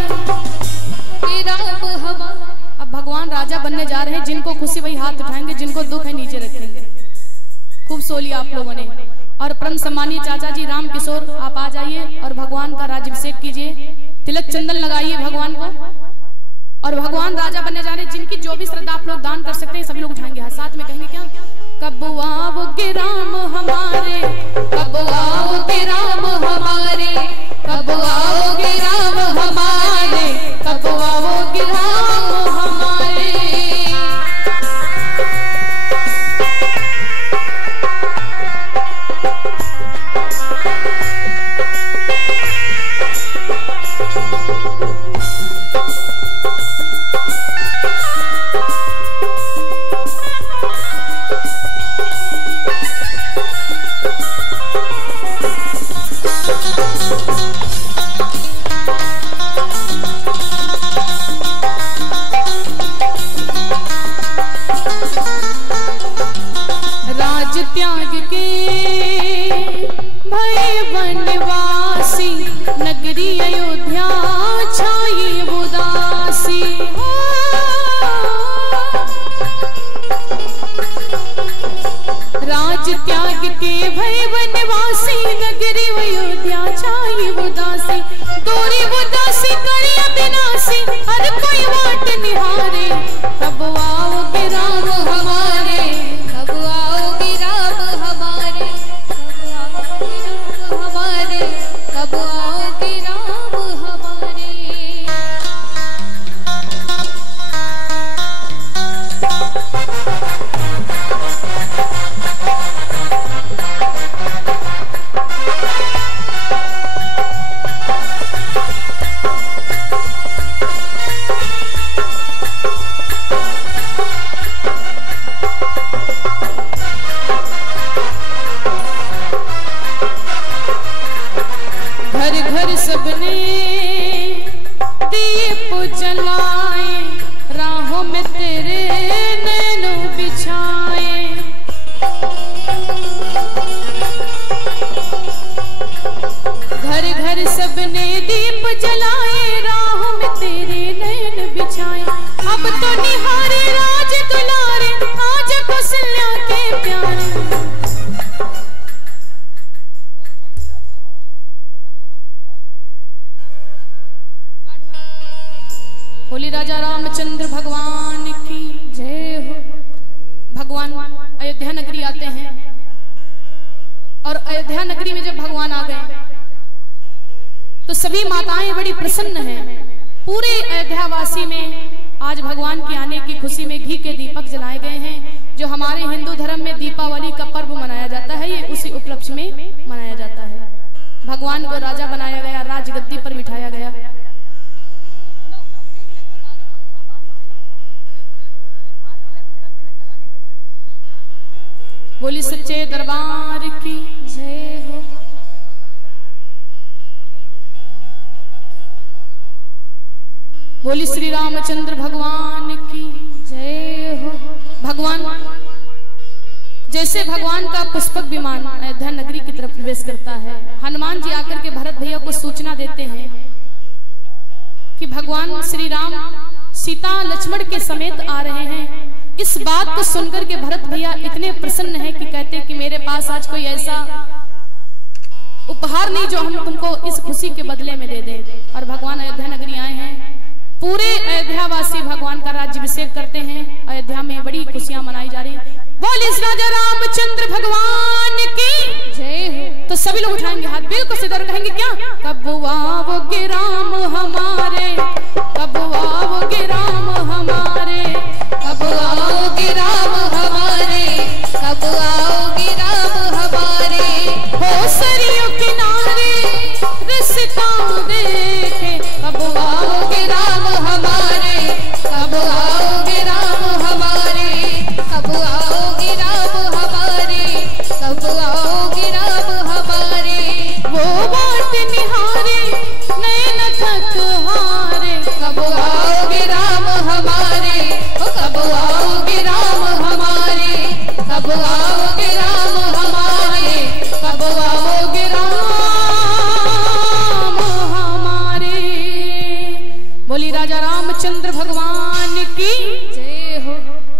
राम हमारे। अब भगवान राजा बनने जा रहे हैं। जिनको खुशी वही हाथ उठाएंगे, जिनको दुख है नीचे रखेंगे। खूब सोली आप लोगों ने। और परम सम्मानीय चाचा जी राम किशोर आप आ जाइए और भगवान का राज्याभिषेक कीजिए। तिलक चंदन लगाइए भगवान को और भगवान राजा बनने जा रहे हैं। जिनकी जो भी श्रद्धा आप लोग दान कर सकते हैं सभी लोग उठाएंगे हाथ। साथ में कहेंगे क्या? कब आओगे राम हमारे, कब आओगे राम हमारे, कब आओगे राम हमारे, कब आओगे राम हमारे। राज त्याग के भय वनवासी, नगरी अयोध्या छाई उदासी। राज त्याग के भय वनवासी, नगरी अयोध्या छाई उदासी। दूरी उदासी करी अविनाशी, हर कोई वाट निहारे। कब आओगे राम हमारे, कब आओगे राम हमारे, कब आओगे राम हमारे, कब आओगे राम हमारे। घर घर सबने दीप जलाए, राहों में तेरे नैनो बिछाए। घर घर सब बोली राजा रामचंद्र भगवान की जय हो। भगवान अयोध्या नगरी आते हैं और अयोध्या नगरी में जब भगवान आ गए तो सभी माताएं बड़ी प्रसन्न हैं। पूरे अयोध्या वासी में आज भगवान के आने की खुशी में घी के दीपक जलाए गए हैं। जो हमारे हिंदू धर्म में दीपावली का पर्व मनाया जाता है, ये उसी उपलक्ष्य में मनाया जाता है। भगवान को राजा बनाया गया, राजगद्दी पर बिठाया गया। बोली सच्चे दरबार की जय हो। बोली श्री रामचंद्र भगवान की जय हो। भगवान जैसे भगवान का पुष्पक विमान अयोध्या नगरी की तरफ प्रवेश करता है, हनुमान जी आकर के भरत भैया को सूचना देते हैं कि भगवान श्री राम सीता लक्ष्मण के समेत आ रहे हैं। इस बात को सुनकर के भरत भैया इतने प्रसन्न हैं कि कहते कि मेरे पास आज कोई ऐसा उपहार नहीं जो हम तुमको इस खुशी के बदले में दे दें। और भगवान अयोध्या नगरी आए हैं। पूरे अयोध्या वासी भगवान का राज्याभिषेक करते हैं। अयोध्या में बड़ी खुशियां मनाई जा रही। बोलिए राजा रामचंद्र भगवान की जय हो। तो सभी लोग उठाएंगे हाथ, बिल्कुल सीधा कहेंगे क्या, कब आओगे राम हमारे, कब आओगे राम हमारे, कब आओगे राम हमारे, कब आओगे राम हमारे। हो सरयू किनारे रिश्ता देखे, कब आओगे राम हमारे, कब आओगे राम हमारे, कब आओगे राम हमारे, कब आओगे राम हमारे। वो बाट निहारे नैन थक हारे, कब आओगे राम हमारे, कब आओगे राम हमारे, कब आओगे राम हमारे, कब आओगे राम हमारे। बोली राजा रामचंद्र भगवान की जय हो।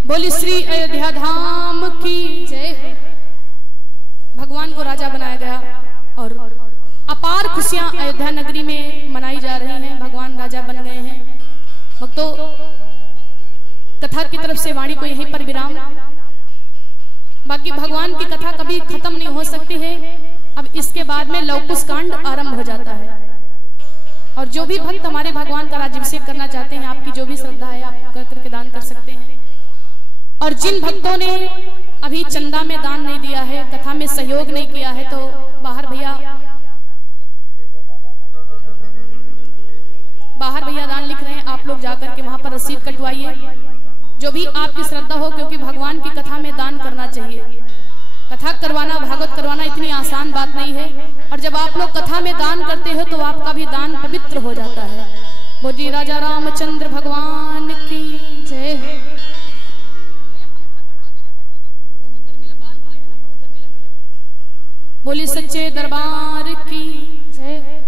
बोली श्री अयोध्या धाम की जय हो। भगवान को राजा बनाया गया और अपार खुशियां अयोध्या नगरी में मनाई जा रही हैं। भगवान राजा बन गए हैं। भक्तों, कथा की तरफ से वाणी को यहीं पर विराम। बाकी भगवान की कथा कभी खत्म नहीं हो सकती है। अब इसके बाद में लवकुश कांड आरंभ हो जाता है और जो भी भक्त हमारे भगवान का राज्याभिषेक करना चाहते हैं, आपकी जो भी श्रद्धा है आप कर करके दान कर सकते हैं। और जिन भक्तों ने अभी चंदा में दान नहीं दिया है, कथा में सहयोग नहीं किया है, तो बाहर भैया दान लिख रहे हैं। आप लोग जाकर के वहां पर रसीद कटवाइए, जो भी आपकी श्रद्धा हो, क्योंकि भगवान की कथा में दान करना चाहिए। कथा करवाना, भागवत करवाना इतनी आसान बात नहीं है। और जब आप लोग कथा में दान करते हो तो आपका भी दान पवित्र हो जाता है। बोलिए राजा रामचंद्र भगवान की जय हो। बोली सच्चे दरबार की जय हो।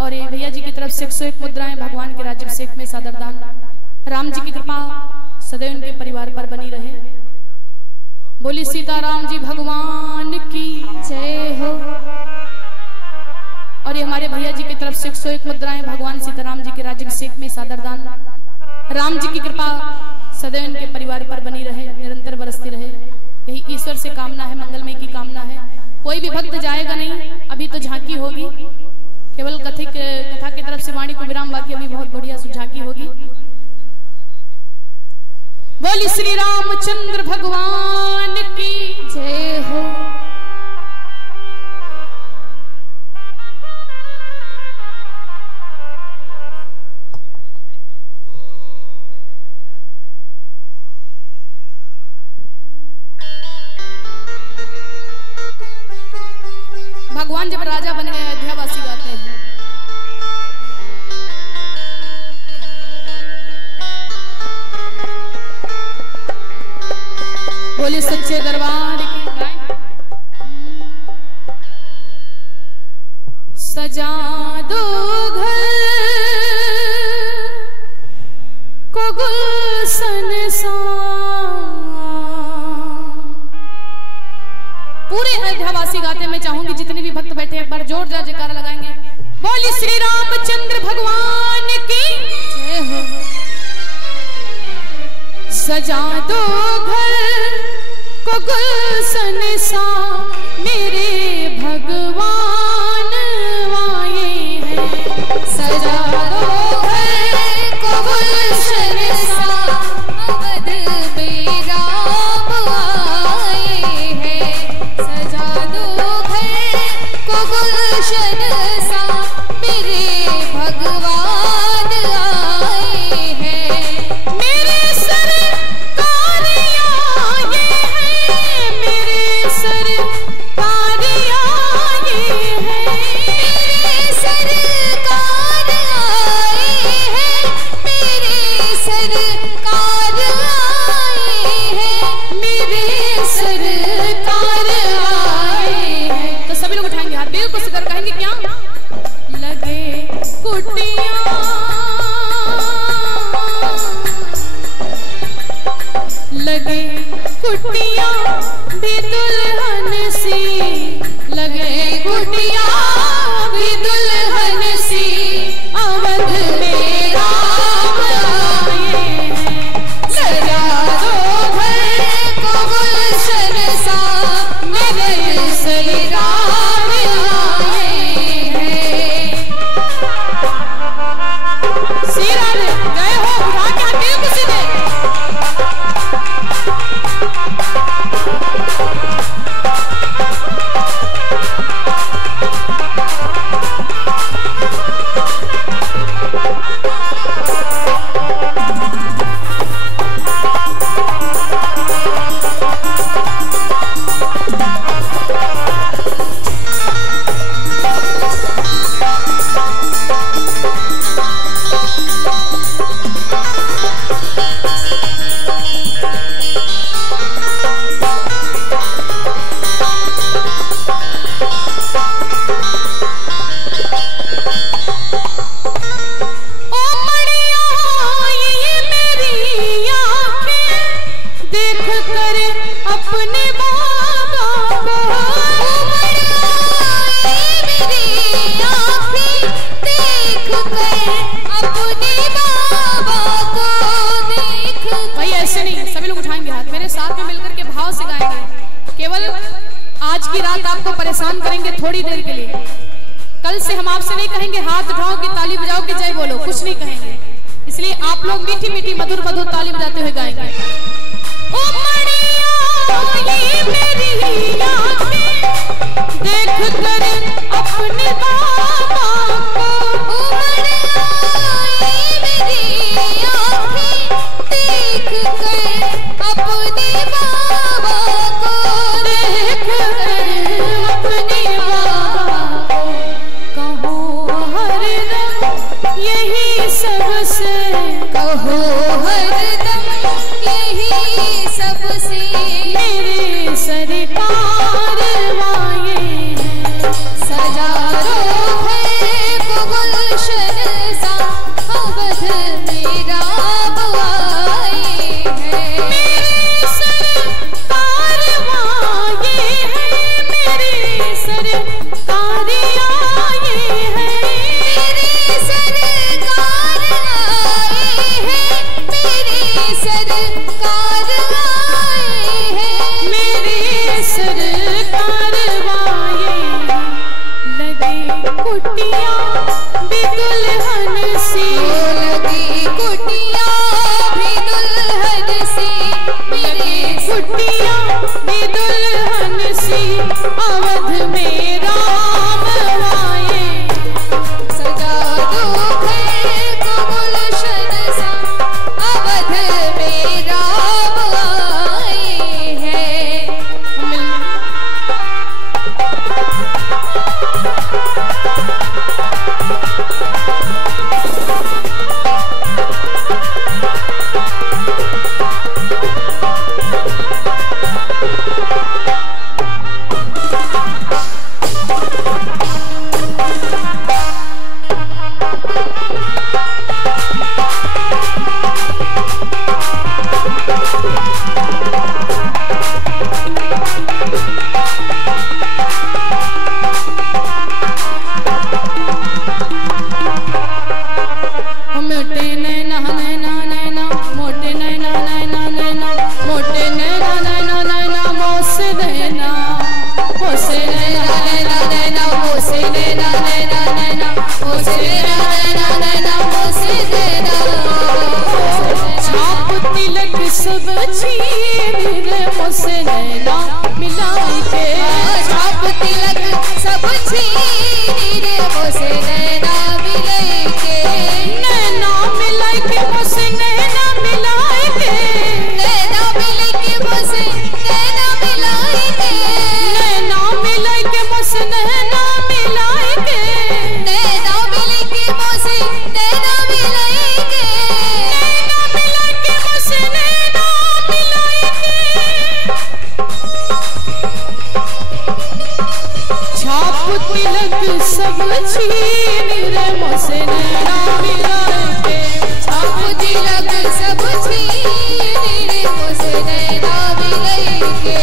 और ये भैया जी की तरफ से 101 मुद्राएं भगवान के राज्याभिषेक में सादर दान। राम जी की कृपा सदैव उनके परिवार पर बनी रहे। बोली सीताराम जी भगवान की जय हो। और ये हमारे भैया जी की तरफ से 101 मुद्राएं भगवान सीताराम जी के राज्याभिषेक में सादर दान। राम जी की कृपा सदैव उनके परिवार पर बनी रहे, निरंतर बरसती रहे। यही ईश्वर से कामना है, मंगलमय की कामना है। कोई भी भक्त जाएगा नहीं, अभी तो झांकी होगी, केवल कथा की तरफ से वाणी को विराम, बाकी अभी बहुत बढ़िया झांकी होगी। बोली श्री रामचंद्र भगवान की जय हो। भगवान जब राजा बन गए, अयोध्यावासी गाते हैं, बोले सच्चे दरबार की गाय। सजा दो घर को गुलशन सा, चाहूंगी जितने भी भक्त बैठे एक बार जोरदार जयकारा लगाएंगे। बोली श्री रामचंद्र भगवान की जय हो। सजा दो घर को गुलशन सा मेरे भगवान आए हैं। सजा दो घर को गुलशन सा अवध में राम आए हैं। सजा दो घर को गुलशन सा मेरे भगवान आए हैं। मेरे सरकार आए हैं। मेरे सरकार आए हैं। मेरे सरकार आए हैं। मेरे सरकार आए हैं। मेरे सरकार आए हैं। तो सभी लोग उठाएंगे हाथ, बिल्कुल सिद्धर कहेंगे क्या? लगे कुटिया लगे कुटिया भी दुल्हन सी। लगे कुटिया भी दुल्हन सी अवध में राम आए हैं। सजा दो घर को गुलशन सा मेरे श्री राम आए हैं। श्री राम गए हो उठा के हाथ बिल्कुल सीधे। परेशान करेंगे थोड़ी देर के लिए। कल से हम आपसे नहीं कहेंगे हाथ उठाओ कि ताली बजाओ कि जय बोलो, कुछ नहीं कहेंगे। इसलिए आप लोग मीठी मीठी मधुर मधुर ताली बजाते हुए गाएंगे। ओ मड़िया ये मेरी आंखें देख कर अपने बाबा को। ओ मड़िया ये मेरी आंखें देख कर अपने बाबा को। देख कर अपने बाबा को कहो हरदम यही सबसे। कहो हरदम यही सबसे मेरे सरकार आए हैं। सजा दो घर को गुलशन सा अवध में राम आए हैं। मेरे सरकार आए हैं। मेरे सरकार आए हैं। मेरे सरकार आए हैं। मेरे सरकार आए हैं। मेरे सरकार आए। लगे कुटिया भी दुल्हन सी। लगी कुटिया भी दुल्हन सी। मेरे कुटिया भी दुल्हन सी अवध में राम आए। सजा दो घर को गुलशन सा अवध में राम सब छीन रे मुझसे नैना मिलाई के। छाप तिलक सब छीन रे मुझसे नैना मिलाई के। नैना मिलाई के मुझसे नैना मिलाई के। नैना मिलाई के मुझसे नैना मिलाई के। नैना मिलाई के मुझसे नैना मिलाई के। नैना मिलाई के मुझसे नैना मिलाई के। नैना मिलाई के मुझसे नैना मिलाई के। छाप तिलक सब छीन रे मुझसे नैना मिलाई के। छाप तिलक सब छीन रे मुझसे नैना मिलाई के।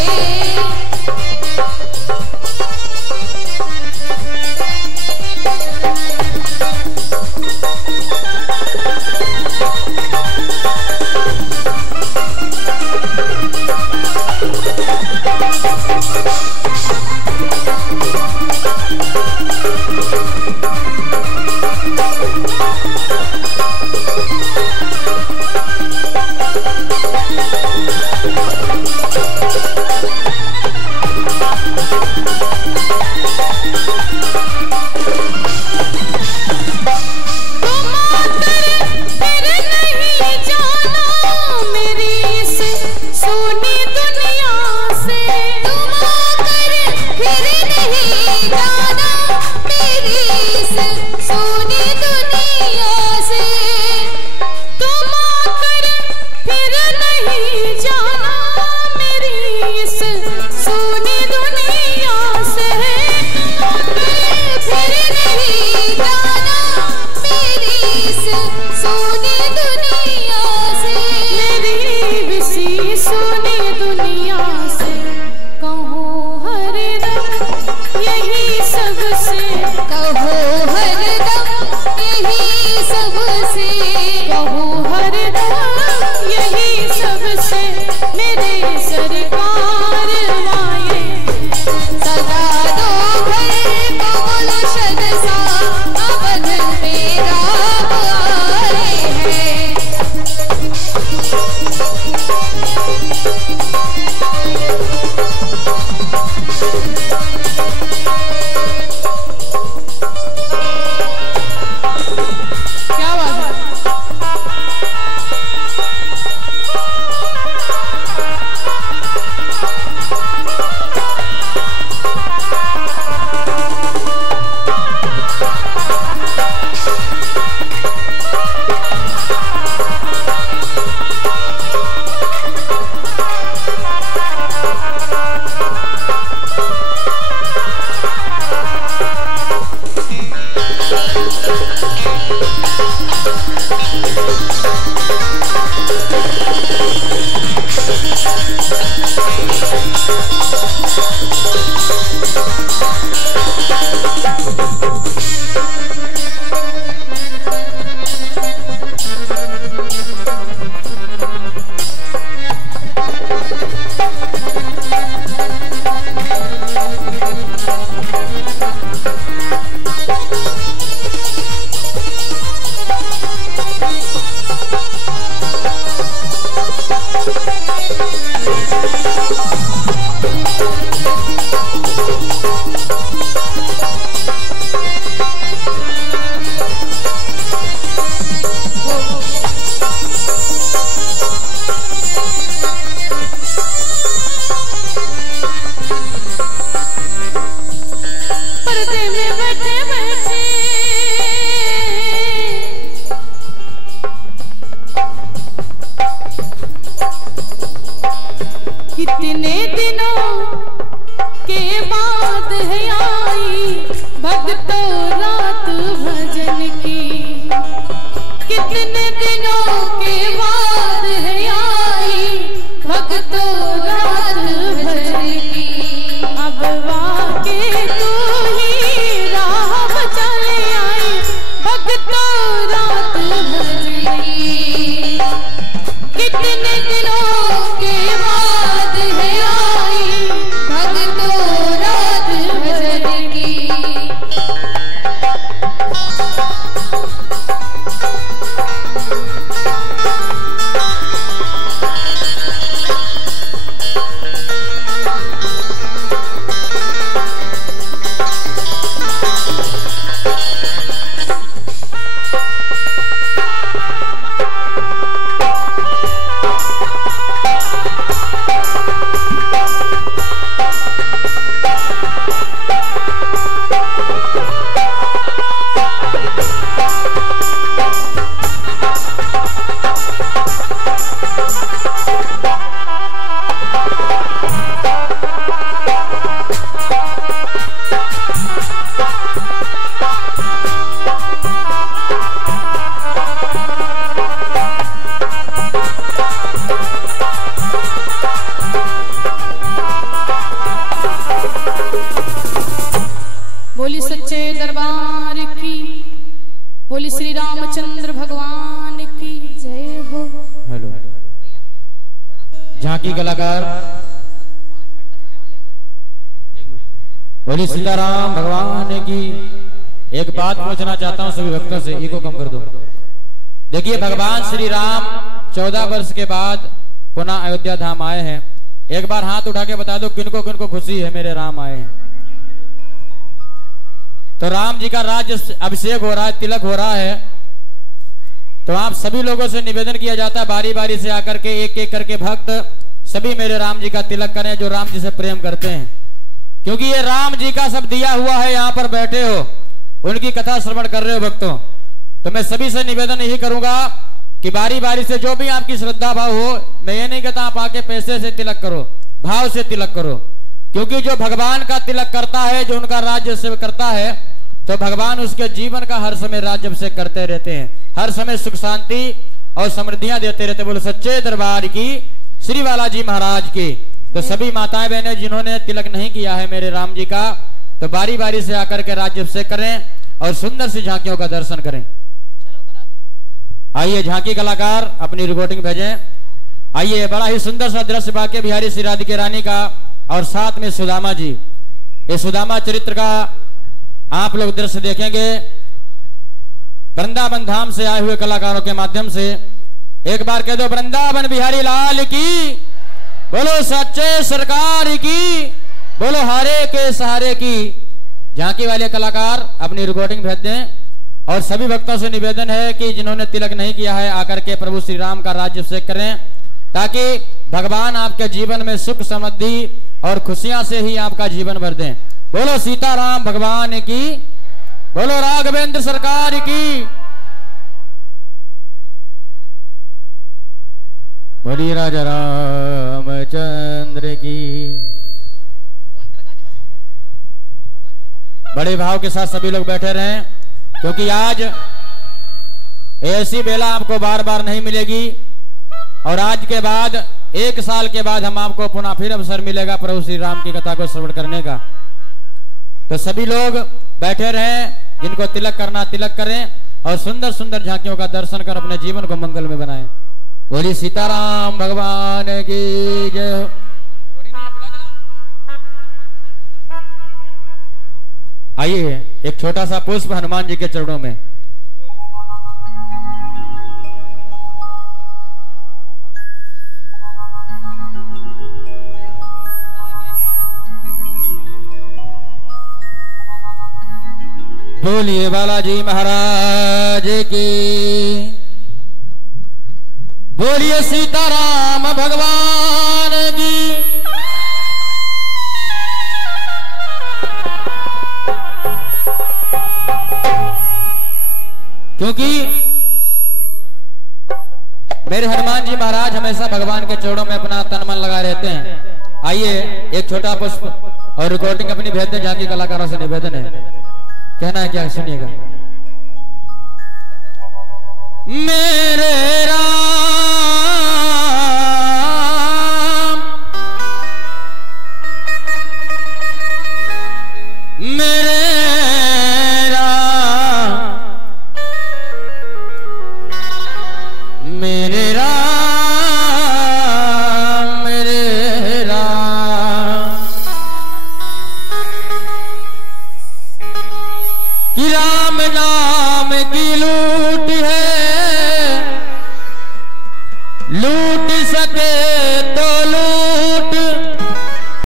झांकी कलाकार बोली सीताराम भगवान की। एक बात पूछना चाहता हूं सभी भक्तों से, ईगो कम कर दो। देखिए भगवान श्री राम 14 वर्ष के बाद पुनः अयोध्या धाम आए हैं। एक बार हाथ उठा के बता दो किनको किनको खुशी है मेरे राम आए हैं। तो राम जी का राज्य अभिषेक हो रहा है, तिलक हो रहा है। तो आप सभी लोगों से निवेदन किया जाता है बारी बारी से आकर के एक एक करके भक्त सभी मेरे राम जी का तिलक करें जो राम जी से प्रेम करते हैं, क्योंकि ये राम जी का सब दिया हुआ है। यहाँ पर बैठे हो, उनकी कथा श्रवण कर रहे हो भक्तों। तो मैं सभी से निवेदन यही करूंगा कि बारी बारी से जो भी आपकी श्रद्धा भाव हो, मैं ये नहीं कहता आप आके पैसे से तिलक करो, भाव से तिलक करो, क्योंकि जो भगवान का तिलक करता है, जो उनका राज्य से करता है, तो भगवान उसके जीवन का हर समय राज्य से करते रहते हैं, हर समय सुख शांति और समृद्धियां देते रहते। बोलो सच्चे दरबार की, श्री बालाजी महाराज की। तो सभी माताएं बहनें जिन्होंने तिलक नहीं किया है मेरे राम जी का, तो बारी बारी से आकर के राज्य से करें और सुंदर सी झांकियों का दर्शन करें। आइए झांकी कलाकार अपनी रिकॉर्डिंग भेजें। आइए बड़ा ही सुंदर सा दृश्य बाके बिहारी श्री राधिके रानी का और साथ में सुदामा जी। ये सुदामा चरित्र का आप लोग दृश्य देखेंगे वृंदावन धाम से आए हुए कलाकारों के माध्यम से। एक बार कह दो वृंदावन बिहारी लाल की, बोलो सच्चे सरकार की, बोलो हारे के सहारे की। झांकी वाले कलाकार अपनी रिकॉर्डिंग भेज दें। और सभी भक्तों से निवेदन है कि जिन्होंने तिलक नहीं किया है आकर के प्रभु श्री राम का राज्य अभिषेक करें, ताकि भगवान आपके जीवन में सुख समृद्धि और खुशियां से ही आपका जीवन भर दें। बोलो सीताराम भगवान की, बोलो राघवेंद्र सरकार की, बोली राजा रामचंद्र की। बड़े भाव के साथ सभी लोग बैठे रहें, क्योंकि आज ऐसी बेला आपको बार बार नहीं मिलेगी। और आज के बाद 1 साल के बाद हम आपको पुनः फिर अवसर मिलेगा प्रभु श्री राम की कथा को श्रवण करने का। तो सभी लोग बैठे रहें, जिनको तिलक करना तिलक करें और सुंदर सुंदर झांकियों का दर्शन कर अपने जीवन को मंगल में बनाएं। बोली सीताराम भगवान की जय। आइए एक छोटा सा पुष्प हनुमान जी के चरणों में। बोलिए बालाजी महाराज की, बोलिए सीताराम भगवान की। क्योंकि मेरे हनुमान जी महाराज हमेशा भगवान के चरणों में अपना तन मन लगा रहते हैं। आइए एक छोटा पुष्प और रिकॉर्डिंग अपनी भेज दें। झांकी कलाकारों से निवेदन है, कहना है क्या सुनिएगा। मेरे